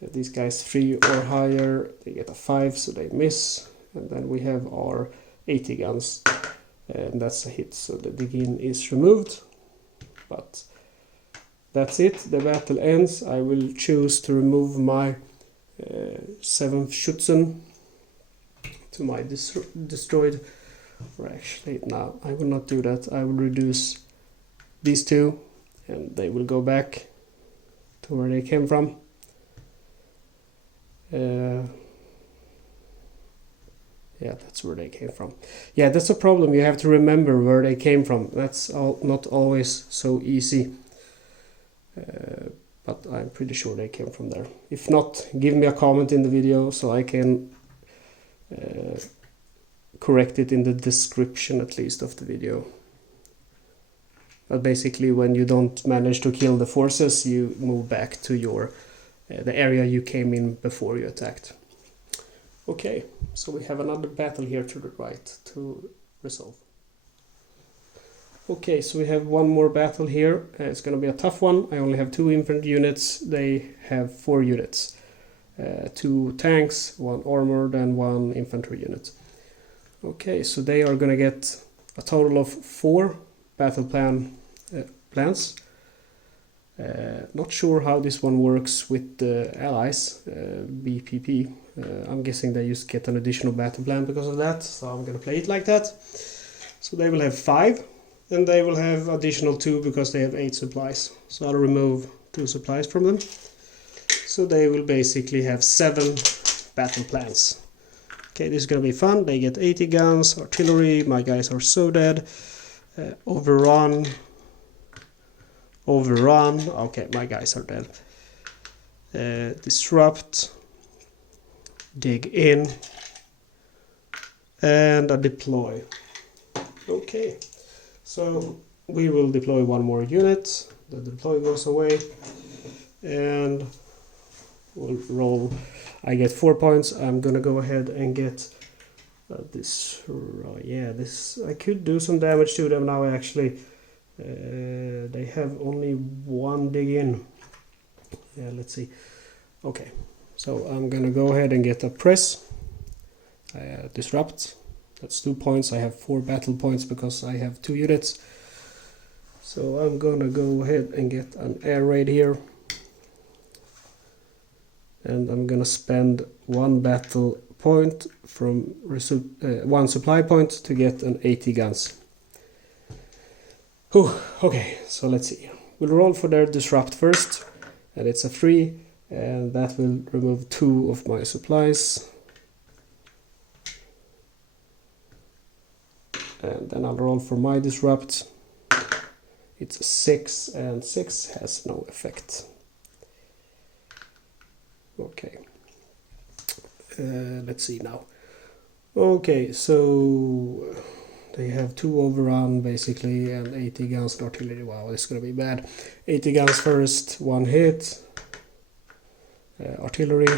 These guys 3 or higher, they get a 5, so they miss. And then we have our 80 guns, and that's a hit, so the dig in is removed. But that's it, the battle ends. I will choose to remove my 7th Schutzen to my destroyed. Or actually, no, I will not do that. I will reduce these 2, and they will go back to where they came from. Yeah, that's where they came from. Yeah, that's a problem. You have to remember where they came from. That's not always so easy. But I'm pretty sure they came from there. If not, give me a comment in the video so I can correct it in the description at least of the video. But basically, when you don't manage to kill the forces, you move back to your the area you came in before you attacked. Okay, so we have another battle here to the right to resolve. Okay, so we have one more battle here. It's going to be a tough one. I only have 2 infantry units. They have 4 units. 2 tanks, 1 armored, and 1 infantry unit. Okay, so they are going to get a total of 4 battle plans. Not sure how this one works with the allies, BPP. I'm guessing they just get an additional battle plan because of that, so I'm going to play it like that. So they will have 5, and they will have additional 2 because they have 8 supplies. So I'll remove 2 supplies from them. So they will basically have 7 battle plans. Okay, this is going to be fun. They get 80 guns, artillery, my guys are so dead. Overrun. Okay, my guys are dead. Disrupt. Dig in. And a deploy. Okay, so we will deploy 1 more unit. The deploy goes away. And we'll roll. I get 4 points. I'm gonna go ahead and get this. Yeah, this. I could do some damage to them now actually. They have only 1 dig in. Yeah, let's see. Okay, so I'm gonna go ahead and get a press. Disrupt. That's 2 points. I have 4 battle points because I have 2 units. So I'm gonna go ahead and get an air raid here. and I'm gonna spend 1 battle point from one supply point to get an 80 guns. Whew, okay, so let's see. We'll roll for their disrupt first, and it's a 3, and that will remove 2 of my supplies. And then I'll roll for my disrupt. It's a 6, and 6 has no effect. Okay. Let's see now. Okay, so they have 2 overrun basically and 80 guns and artillery. Wow, this is gonna be bad. 80 guns first, 1 hit. Artillery,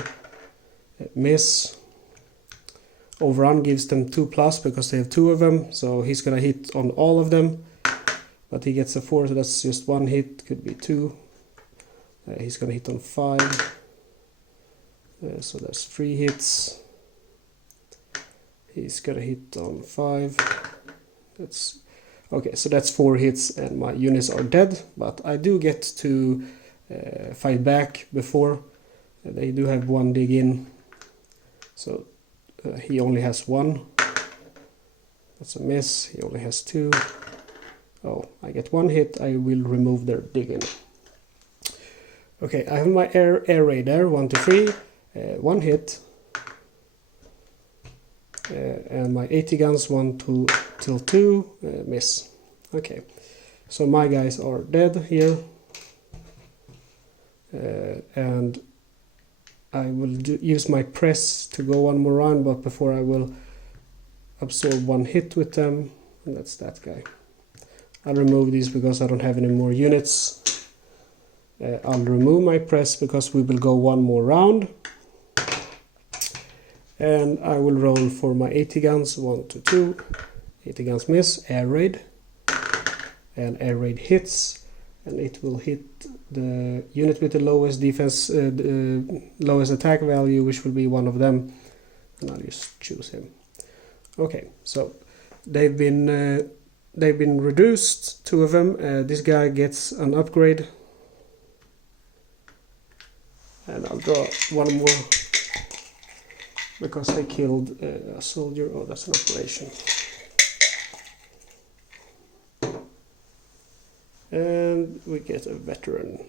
miss. Overrun gives them 2+ because they have 2 of them, so he's gonna hit on all of them. But he gets a 4, so that's just 1 hit, could be 2. He's gonna hit on 5. So that's 3 hits. He's gonna hit on 5. That's okay, so that's 4 hits and my units are dead, but I do get to fight back before. They do have 1 dig in, so he only has 1. That's a miss. He only has 2. Oh, I get 1 hit. I will remove their dig in. Okay, I have my air raid there, 1 to 3. 1 hit, and my 80 guns 1 till 2, miss. Okay, so my guys are dead here, and I will use my press to go 1 more round, but before I will absorb 1 hit with them, and that's that guy. I'll remove these because I don't have any more units. I'll remove my press because we will go 1 more round. And I will roll for my 80 guns, 1 to 2. 80 guns miss, air raid. And air raid hits, and it will hit the unit with the lowest defense, lowest attack value, which will be one of them. And I'll just choose him. Okay, so they've been reduced, 2 of them. This guy gets an upgrade. And I'll draw 1 more. Because they killed a soldier. Oh, that's an operation. And we get a veteran.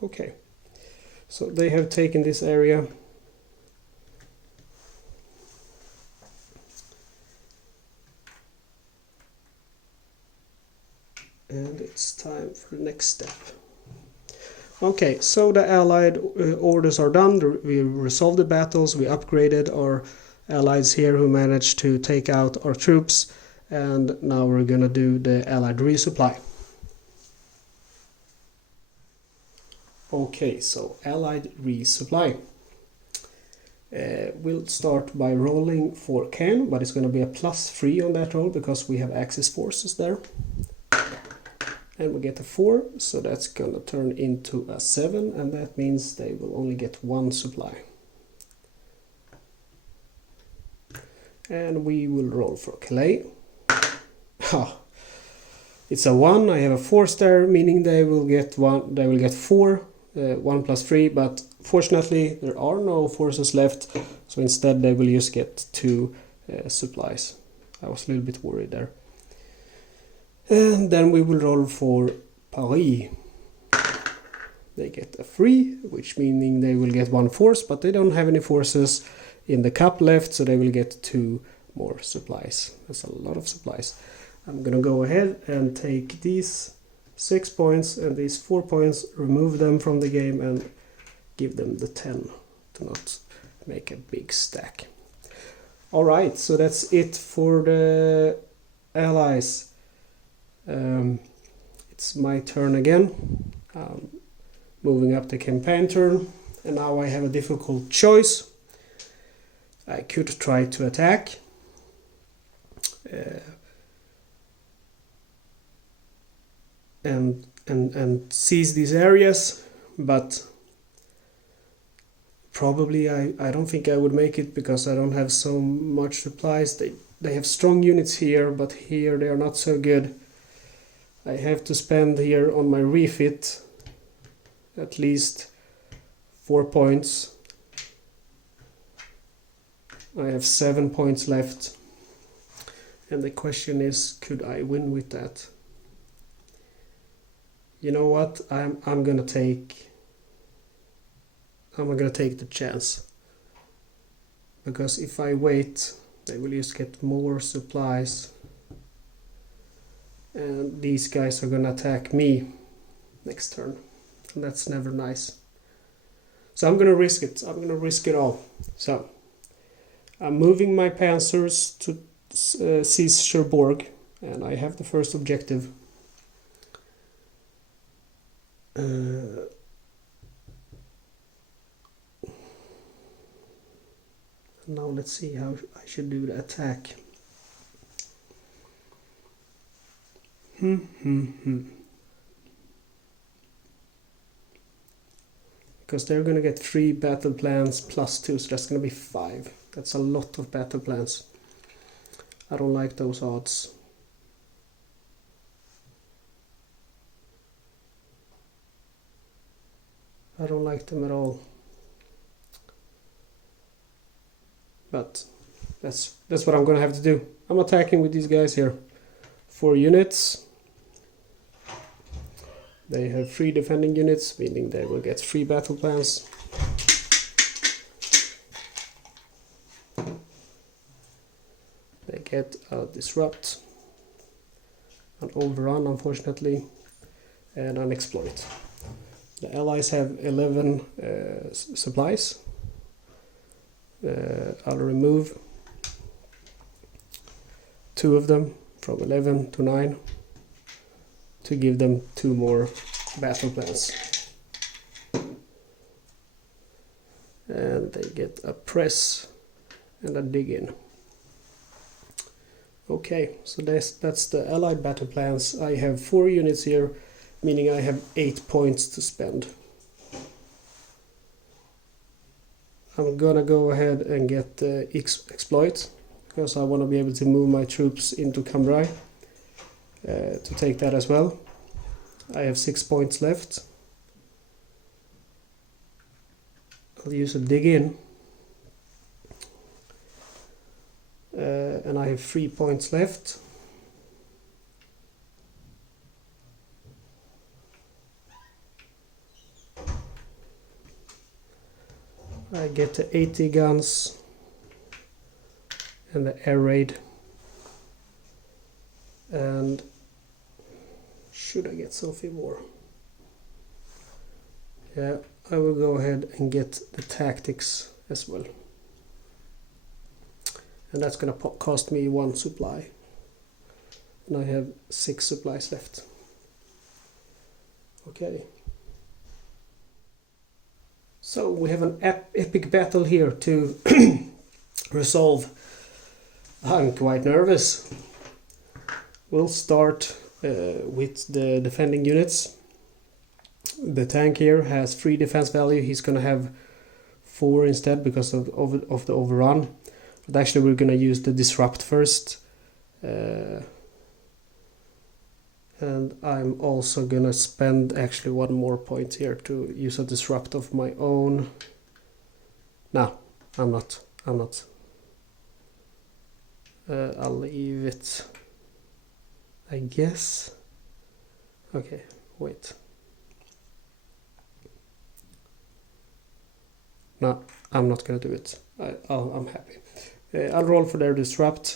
Okay. So they have taken this area. And it's time for the next step. Okay, so the Allied orders are done. We resolved the battles, we upgraded our allies here who managed to take out our troops, and now we're gonna do the Allied resupply. Okay, so Allied resupply. We'll start by rolling for Caen, but it's gonna be a +3 on that roll because we have Axis forces there. And we get a 4, so that's gonna turn into a 7, and that means they will only get 1 supply. And we will roll for Calais. It's a 1. I have a force there, meaning they will get 1. They will get 4, 1 + 3. But fortunately, there are no forces left, so instead they will just get 2 supplies. I was a little bit worried there. And then we will roll for Paris. They get a 3, which meaning they will get 1 force, but they don't have any forces in the cup left, so they will get 2 more supplies. That's a lot of supplies. I'm gonna go ahead and take these 6 points and these 4 points, remove them from the game and give them the 10 to not make a big stack. Alright, so that's it for the allies. It's my turn again. Moving up the campaign turn, and now I have a difficult choice. I could try to attack. And seize these areas, but probably I don't think I would make it because I don't have so much supplies. They have strong units here, but here they are not so good. I have to spend here on my refit at least 4 points. I have 7 points left. And the question is, could I win with that? You know what? I'm gonna take the chance. Because if I wait, they will just get more supplies. And these guys are gonna attack me next turn. And that's never nice. So I'm gonna risk it. I'm gonna risk it all. So I'm moving my panzers to seize Cherbourg, and I have the first objective. Now let's see how I should do the attack. Because they're gonna get 3 battle plans plus 2, so that's gonna be 5. That's a lot of battle plans. I don't like those odds. I don't like them at all. But that's what I'm gonna have to do. I'm attacking with these guys here. 4 units. They have 3 defending units, meaning they will get 3 battle plans. They get a disrupt, an overrun unfortunately, and an exploit. The Allies have 11 supplies. I'll remove 2 of them from 11 to 9 to give them 2 more battle plans. And they get a press and a dig in. Okay, so that's the Allied battle plans. I have 4 units here, meaning I have 8 points to spend. I'm gonna go ahead and get the exploit, because I want to be able to move my troops into Cambrai to take that as well. I have 6 points left. I'll use a dig in. And I have 3 points left. I get the 80 guns and the air raid. And should I get something more? Yeah, I will go ahead and get the tactics as well. And that's gonna cost me 1 supply. And I have 6 supplies left. Okay. So we have an epic battle here to resolve. I'm quite nervous. We'll start with the defending units. The tank here has 3 defense value. He's gonna have 4 instead because of the overrun. But actually we're gonna use the disrupt first. And I'm also gonna spend actually 1 more point here to use a disrupt of my own. No, I'm not. I'll leave it, I guess. Okay, wait. No, I'm not gonna do it. I'm happy. I'll roll for their disrupt.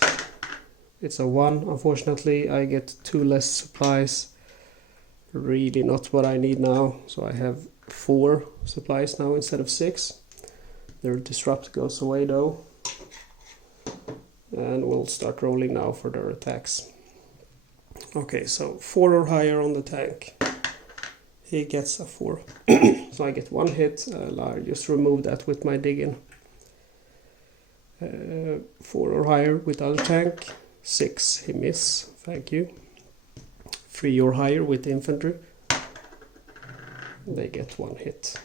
It's a 1, unfortunately. I get 2 less supplies. Really not what I need now. So I have 4 supplies now instead of 6. Their disrupt goes away though. And we'll start rolling now for their attacks. Okay, so 4 or higher on the tank. He gets a 4. So I get 1 hit. I'll just remove that with my dig-in. 4 or higher with other tank. 6, he miss, thank you. 3 or higher with infantry. They get 1 hit.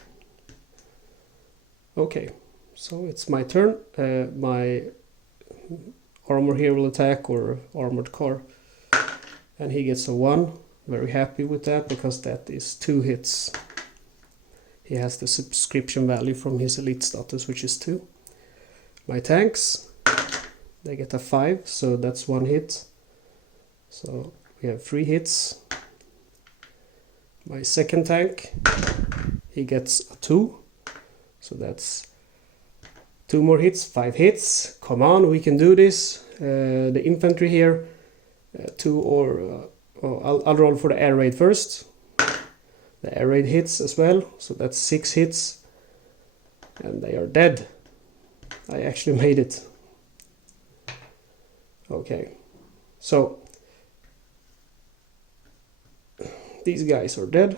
Okay, so it's my turn. My armor here will attack, or armored car. And he gets a 1. Very happy with that, because that is 2 hits. he has the subscription value from his elite status, which is 2. My tanks, they get a 5, so that's 1 hit. So we have 3 hits. My second tank, he gets a 2, so that's 2 more hits, 5 hits. Come on, we can do this. The infantry here, 2 or I'll roll for the air raid first. The air raid hits as well, so that's 6 hits, and they are dead. I actually made it. Okay, so these guys are dead.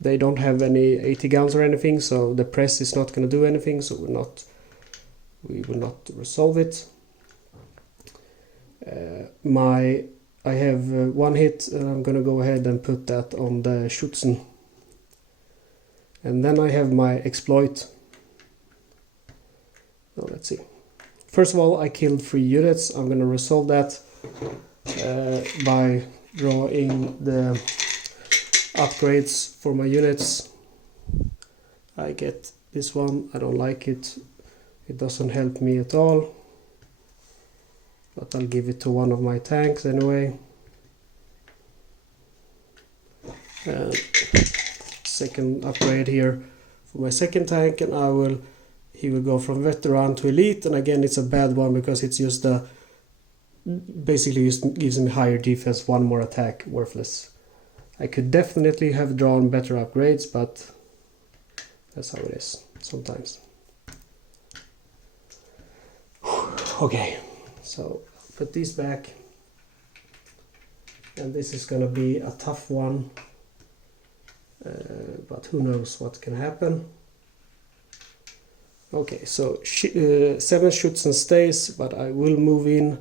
They don't have any 80 guns or anything, so the press is not going to do anything, so we will not resolve it. I have 1 hit, and I'm going to go ahead and put that on the Schützen. And then I have my exploit. Well, let's see. First of all, I killed 3 units. I'm going to resolve that by drawing the upgrades for my units. I get this one. I don't like it. It doesn't help me at all. But I'll give it to one of my tanks anyway. Second upgrade here for my second tank, and he will go from veteran to elite, and again it's a bad one because it's just basically just gives me higher defense, 1 more attack, worthless. I could definitely have drawn better upgrades, but that's how it is sometimes. Okay, so put these back, and this is gonna be a tough one, but who knows what can happen. Okay, so 7 Schützen stays, but I will move in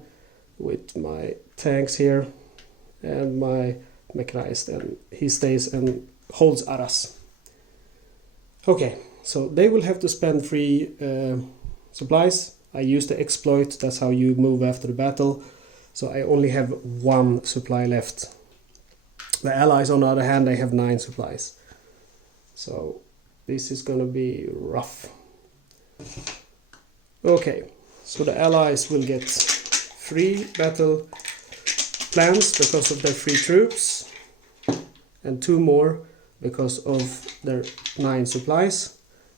with my tanks here and my mechanized, and he stays and holds Arras. Okay, so they will have to spend 3 supplies. I use the exploit, that's how you move after the battle. So I only have 1 supply left. The allies, on the other hand, they have 9 supplies. So this is gonna be rough. Okay, so the allies will get 3 battle plans because of their 3 troops, and 2 more because of their 9 supplies.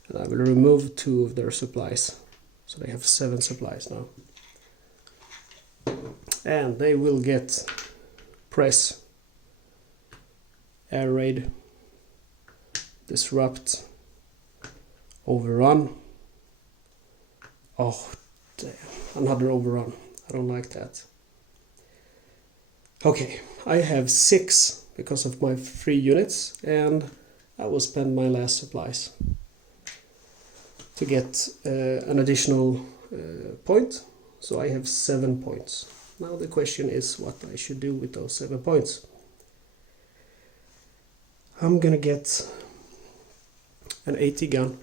And I will remove 2 of their supplies. So they have 7 supplies now. And they will get press, air raid, disrupt, overrun. Oh, damn. Another overrun. I don't like that. Okay, I have 6 because of my 3 units, and I will spend my last supplies to get an additional point. So I have 7 points. Now the question is what I should do with those 7 points. I'm gonna get an 80 gun.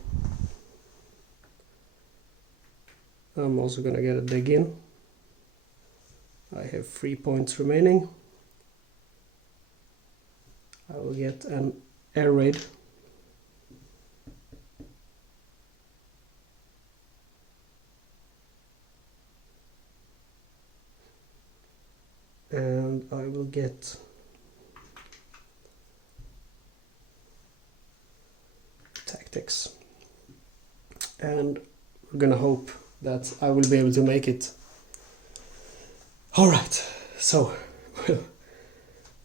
I'm also gonna get a dig in. I have 3 points remaining. I will get an air raid. And I will get tactics. And we're gonna hope that I will be able to make it. Alright, so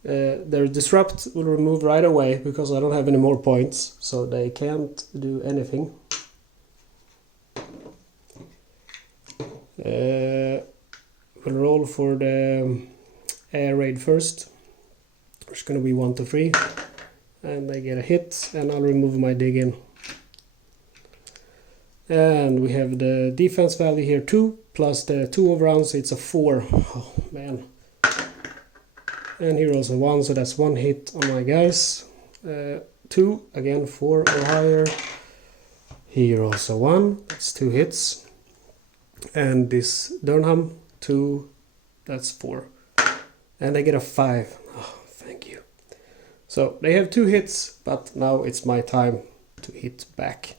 their disrupt will remove right away because I don't have any more points, so they can't do anything. We'll roll for the air raid first. It's going to be 1 to 3, and they get a hit, and I'll remove my dig in. And we have the defense value here 2 plus the 2 overruns, it's a 4. Oh man. And here also 1, so that's 1 hit on my guys. 2, again 4 or higher. Here also 1, that's 2 hits. And this Durham 2, that's 4. And I get a 5. Oh, thank you. So they have 2 hits, but now it's my time to hit back.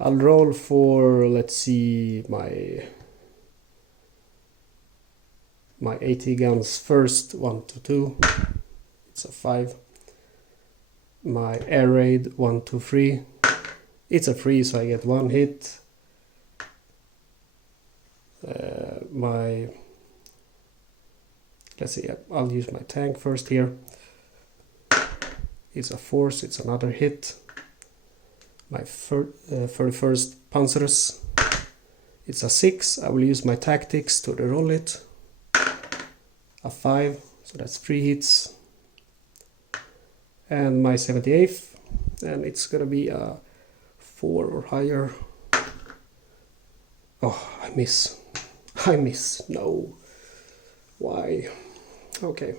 I'll roll for, let's see, my 80 guns first, 1 to 2. It's a 5. My air raid 1 to 3. It's a 3, so I get 1 hit. Let's see, I'll use my tank first here. It's a 4, so it's another hit. My 31st panzers, it's a 6. I will use my tactics to reroll it. A 5, so that's 3 hits. And my 78th, and it's gonna be a 4 or higher. Oh, I miss. No. Why? Okay.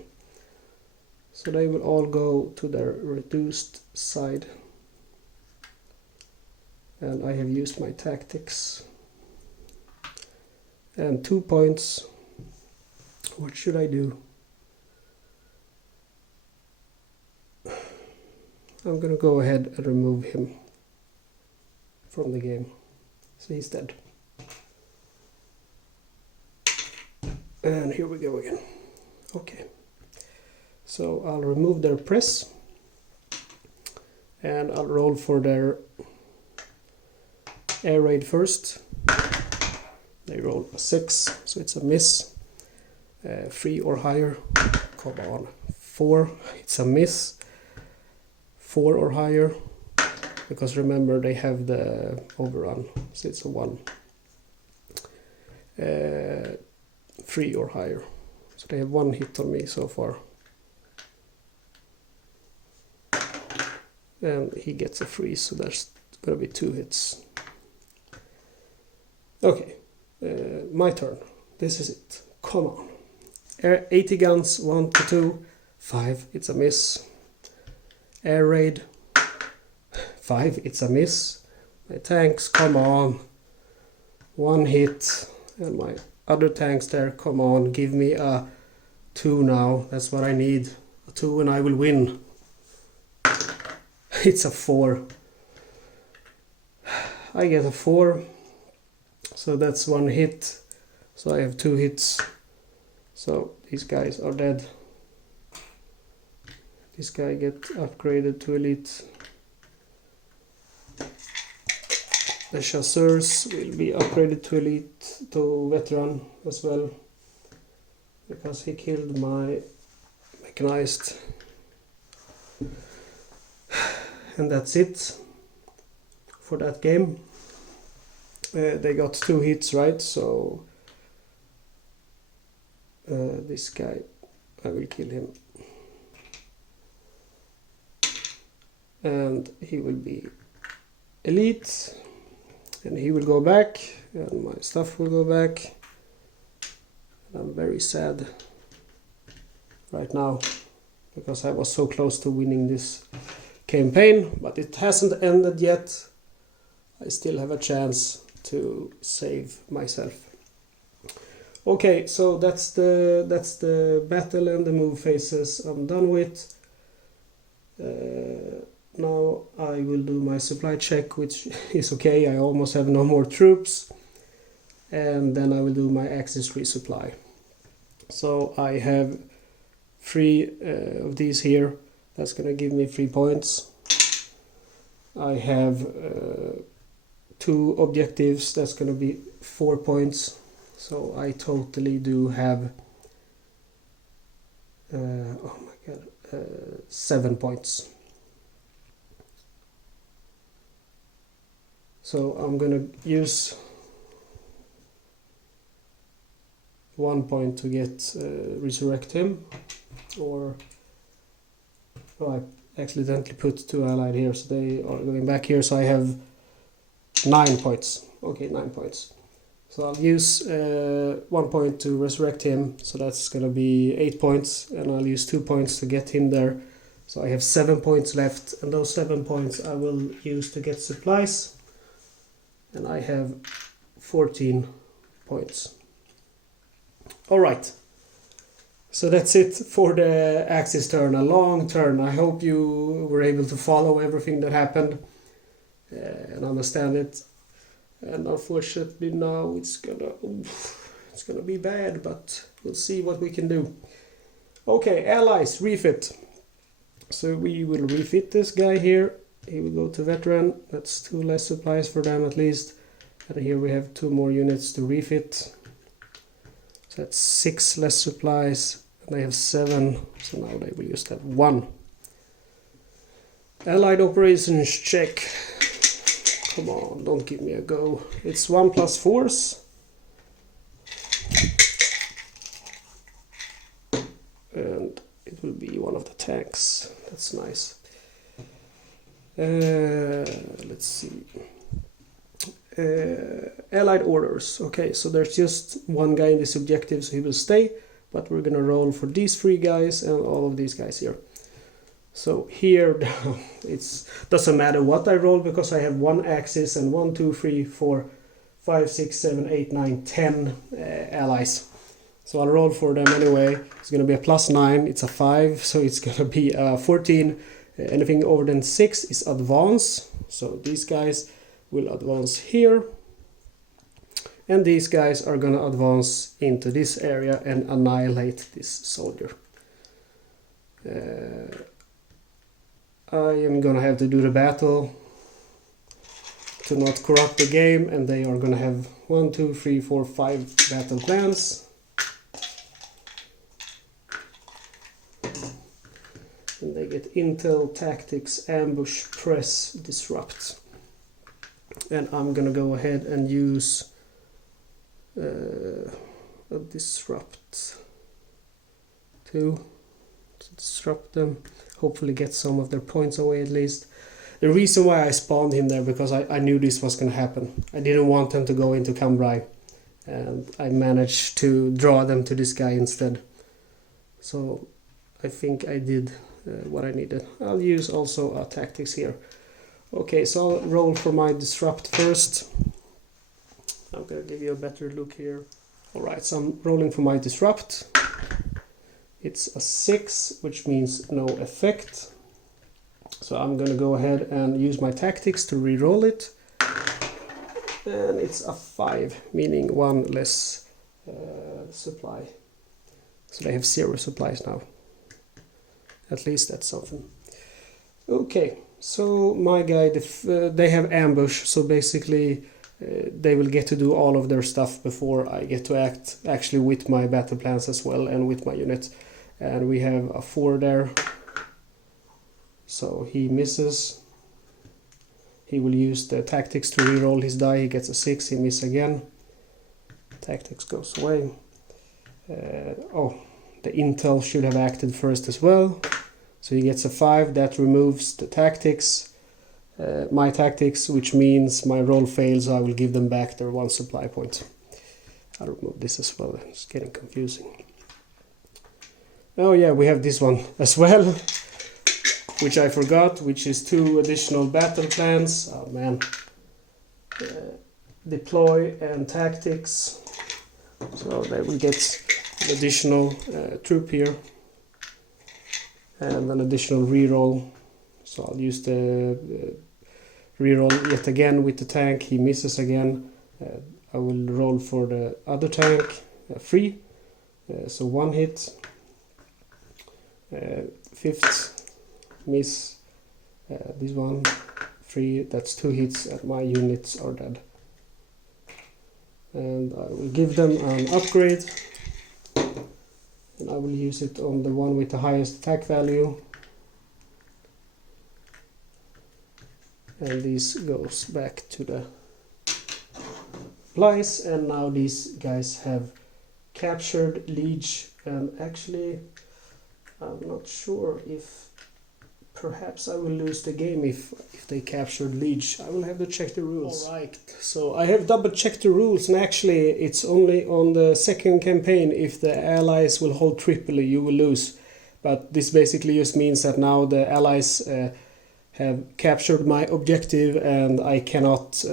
So they will all go to their reduced side. And I have used my tactics. And 2 points. What should I do? I'm gonna go ahead and remove him from the game. So he's dead. And here we go again. Okay. So I'll remove their press. And I'll roll for their air raid first. They roll a 6, so it's a miss. 3 or higher. Come on. 4, it's a miss. 4 or higher. Because remember they have the overrun, so it's a 1. 3 or higher. So they have 1 hit on me so far. And he gets a freeze, so there's gonna be 2 hits. Okay, my turn. This is it. Come on. 80 guns, 1 to 2. 5, it's a miss. Air raid. 5, it's a miss. My tanks, come on. 1 hit. And my other tanks there, come on. Give me a 2 now. That's what I need. A 2 and I will win. It's a 4. I get a 4. So that's 1 hit. So I have 2 hits. So these guys are dead. This guy gets upgraded to elite. The chasseurs will be upgraded to elite, to veteran as well. Because he killed my mechanized. And that's it for that game. They got 2 hits, right? So this guy, I will kill him. And he will be elite. And he will go back. And my stuff will go back. And I'm very sad right now. Because I was so close to winning this campaign. But it hasn't ended yet. I still have a chance to save myself. Okay, so that's the battle and the move phases I'm done with. Now I will do my supply check, which is okay. I almost have no more troops. And then I will do my Axis resupply. So I have 3 of these here. That's gonna give me 3 points. I have 2 objectives. That's gonna be 4 points. So I totally do have 7 points. So I'm gonna use 1 point to get resurrect him, or I accidentally put 2 allied here, so they are going back here. So I have 9 points. Okay, 9 points. So I'll use 1 point to resurrect him, so that's gonna be 8 points, and I'll use 2 points to get him there. So I have 7 points left, and those 7 points I will use to get supplies. And I have 14 points. Alright, So that's it for the Axis turn, a long turn. I hope you were able to follow everything that happened and understand it. And unfortunately now it's gonna be bad, but we'll see what we can do. Okay, Allies, refit. So we will refit this guy here. He will go to veteran. That's 2 less supplies for them at least. And here we have 2 more units to refit. So that's 6 less supplies. And they have 7. So now they will just have 1. Allied operations check. Come on, don't give me a go. It's 1 plus force. And it will be one of the tanks. That's nice. Let's see. Allied orders. Okay, so there's just 1 guy in this objective, so he will stay. But we're gonna roll for these 3 guys and all of these guys here. So here, it doesn't matter what I roll because I have 1 Axis and 1, 2, 3, 4, 5, 6, 7, 8, 9, 10 allies. So I'll roll for them anyway. It's going to be a +9, it's a 5, so it's going to be a 14. Anything over than 6 is advance. So these guys will advance here. And these guys are going to advance into this area and annihilate this soldier. I am gonna have to do the battle to not corrupt the game, and they are gonna have 1, 2, 3, 4, 5 battle plans. And they get intel, tactics, ambush, press, disrupt. And I'm gonna go ahead and use a disrupt to disrupt them. Hopefully get some of their points away at least. The reason why I spawned him there because I knew this was going to happen. I didn't want them to go into Cambrai, and I managed to draw them to this guy instead. So I think I did what I needed. I'll use also tactics here. Okay, so I'll roll for my disrupt first. I'm going to give you a better look here. Alright, so I'm rolling for my disrupt. It's a 6, which means no effect. So I'm going to go ahead and use my tactics to re-roll it. And it's a 5, meaning 1 less supply. So they have 0 supplies now. At least that's something. Okay, so my guy, they have ambush, so basically they will get to do all of their stuff before I get to act actually with my battle plans as well and with my unit. And we have a 4 there, so he misses. He will use the tactics to reroll his die. He gets a 6, he misses again. Tactics goes away. Oh, the intel should have acted first as well. So he gets a 5, that removes the tactics. My tactics, which means my roll fails, I will give them back their 1 supply point. I'll remove this as well, it's getting confusing. Oh yeah, we have this one as well, which I forgot, which is 2 additional battle plans. Oh man. Deploy and tactics. So they will get an additional troop here. And an additional reroll. So I'll use the reroll yet again with the tank. He misses again. I will roll for the other tank. 3. So 1 hit. 5th miss, this one 3, that's 2 hits and my units are dead. And I will give them an upgrade, and I will use it on the one with the highest attack value, and this goes back to the supplies. And now these guys have captured Liege, and actually I'm not sure if perhaps I will lose the game if they captured Liege. I will have to check the rules. Alright, so I have double checked the rules, and actually it's only on the second campaign if the allies will hold Tripoli you will lose. But this basically just means that now the allies have captured my objective and I cannot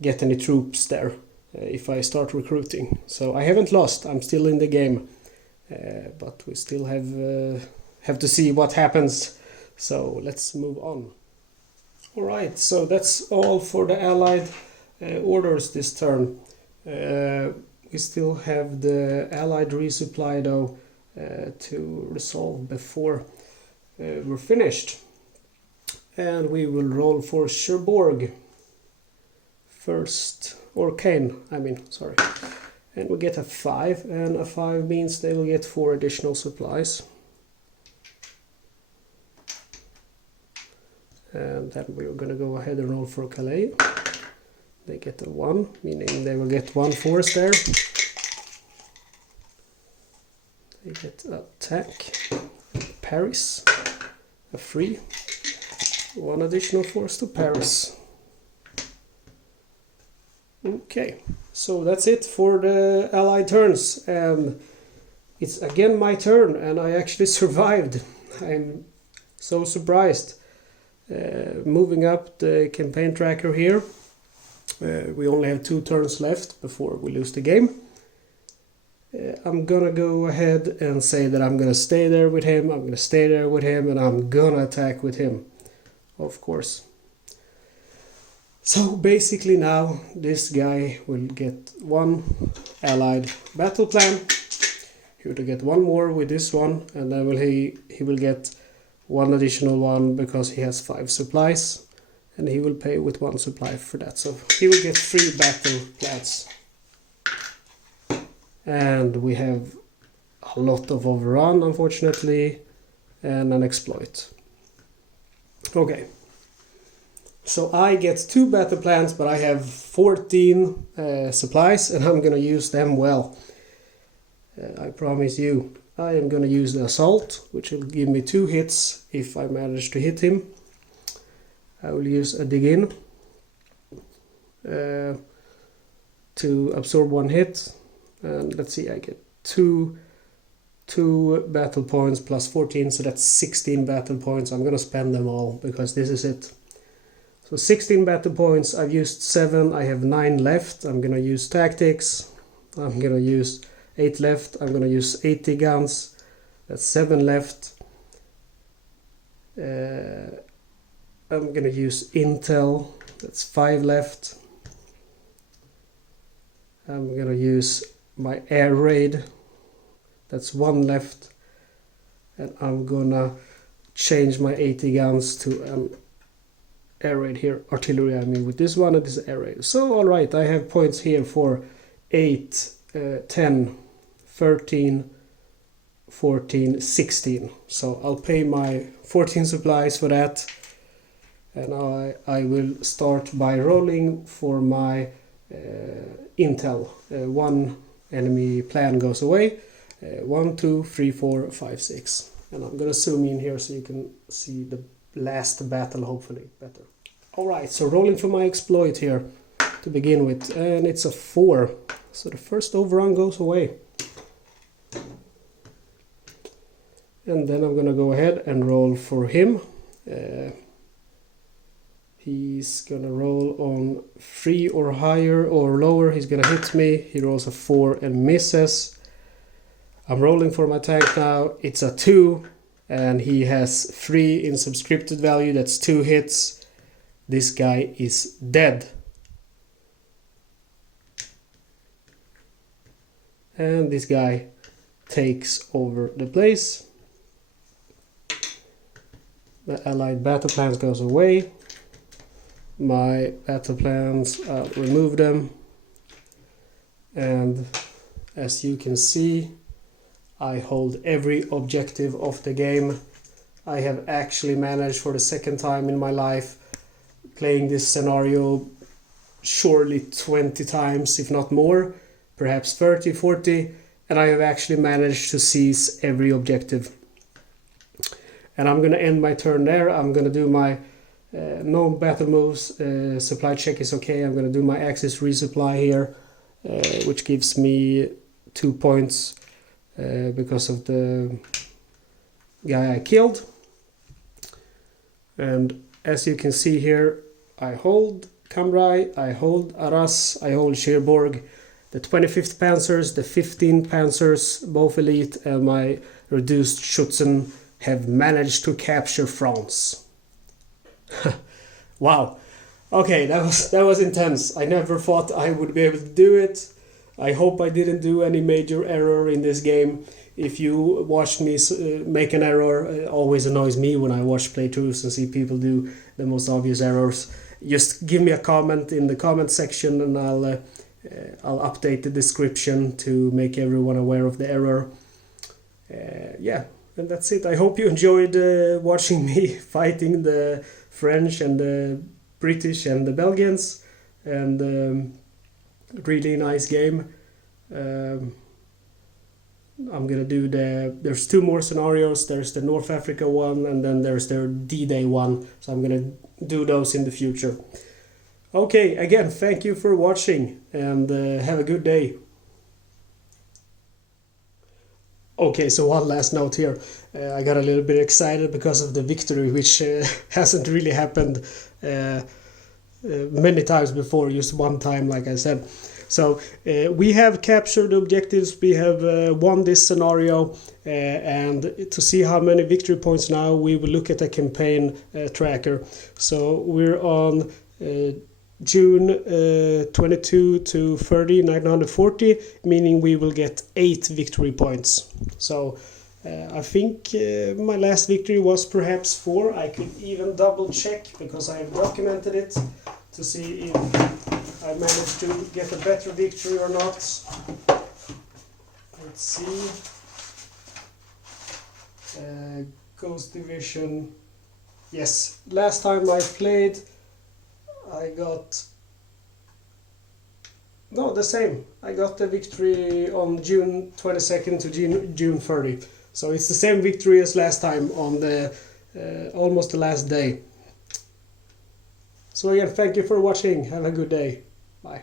get any troops there if I start recruiting. So I haven't lost, I'm still in the game. but we still have to see what happens. So let's move on. Alright, so that's all for the Allied orders this turn. We still have the Allied resupply though to resolve before we're finished. And we will roll for Cherbourg first, or Caen, sorry. And we get a 5, and a 5 means they will get 4 additional supplies. And then we're going to go ahead and roll for Calais. They get a 1, meaning they will get 1 force there. They get a tank. Paris, a 3. 1 additional force to Paris. Okay, so that's it for the Allied turns. And it's again my turn, and I actually survived. I'm so surprised. Moving up the campaign tracker here. We only have 2 turns left before we lose the game. I'm gonna go ahead and say that I'm gonna stay there with him, I'm gonna stay there with him, and I'm gonna attack with him, of course. So basically now this guy will get 1 Allied battle plan. He will get 1 more with this one, and then he will get 1 additional one because he has 5 supplies, and he will pay with 1 supply for that. So he will get 3 battle plans. And we have a lot of overrun, unfortunately, and an exploit. Okay. So I get 2 battle plans, but I have 14 supplies, and I'm gonna use them well. I promise you. I am gonna use the assault, which will give me 2 hits if I manage to hit him. I will use a dig in to absorb 1 hit, and let's see, I get 2 battle points plus 14, so that's 16 battle points. I'm gonna spend them all because this is it. So 16 battle points, I've used 7, I have 9 left. I'm gonna use tactics, I'm gonna use 8 left, I'm gonna use 80 guns, that's 7 left. I'm gonna use intel, that's 5 left. I'm gonna use my air raid, that's 1 left. And I'm gonna change my 80 guns to air raid here, artillery with this one, and this air raid. So alright, I have points here for 8, 10, 13, 14, 16. So I'll pay my 14 supplies for that. And I will start by rolling for my intel. 1 enemy plan goes away. 1, 2, 3, 4, 5, 6. And I'm gonna zoom in here so you can see the last battle, hopefully better. Alright, so rolling for my exploit here to begin with, and it's a 4. So the first overrun goes away. And then I'm gonna go ahead and roll for him. He's gonna roll on 3 or higher or lower. He's gonna hit me. He rolls a 4 and misses. I'm rolling for my tank now. It's a 2, and he has 3 in subscripted value. That's 2 hits. This guy is dead. And this guy takes over the place. The Allied battle plans goes away. My battle plans, I'll remove them. And as you can see, I hold every objective of the game. I have actually managed for the 2nd time in my life playing this scenario surely 20 times, if not more, perhaps 30, 40, and I have actually managed to seize every objective. And I'm going to end my turn there. I'm going to do my no battle moves, supply check is okay. I'm going to do my Axis resupply here, which gives me 2 points because of the guy I killed. And as you can see here, I hold Cambrai, I hold Arras, I hold Cherbourg, the 25th Panzers, the 15th Panzers, both elite, and my reduced Schutzen have managed to capture France. Wow. Okay, that was intense. I never thought I would be able to do it. I hope I didn't do any major error in this game. If you watched me make an error, it always annoys me when I watch playthroughs and see people do the most obvious errors. Just give me a comment in the comment section and I'll update the description to make everyone aware of the error. Yeah, and that's it. I hope you enjoyed watching me fighting the French and the British and the Belgians, and really nice game. I'm gonna do there's two more scenarios. There's the North Africa one, and then there's the D-Day one, so I'm gonna do those in the future. Okay, again, thank you for watching, and have a good day. Okay, so one last note here. I got a little bit excited because of the victory, which hasn't really happened many times before, just one time, like I said. So we have captured the objectives, we have won this scenario, and to see how many victory points now, we will look at a campaign tracker. So we're on June 22 to 30, 1940, meaning we will get 8 victory points. So I think my last victory was perhaps 4. I could even double check because I have documented it to see if I managed to get a better victory or not. Let's see. Ghost Division. Yes, last time I played I got... No, the same. I got the victory on June 22nd to June 30. So it's the same victory as last time on the almost the last day. So again, thank you for watching. Have a good day. Bye.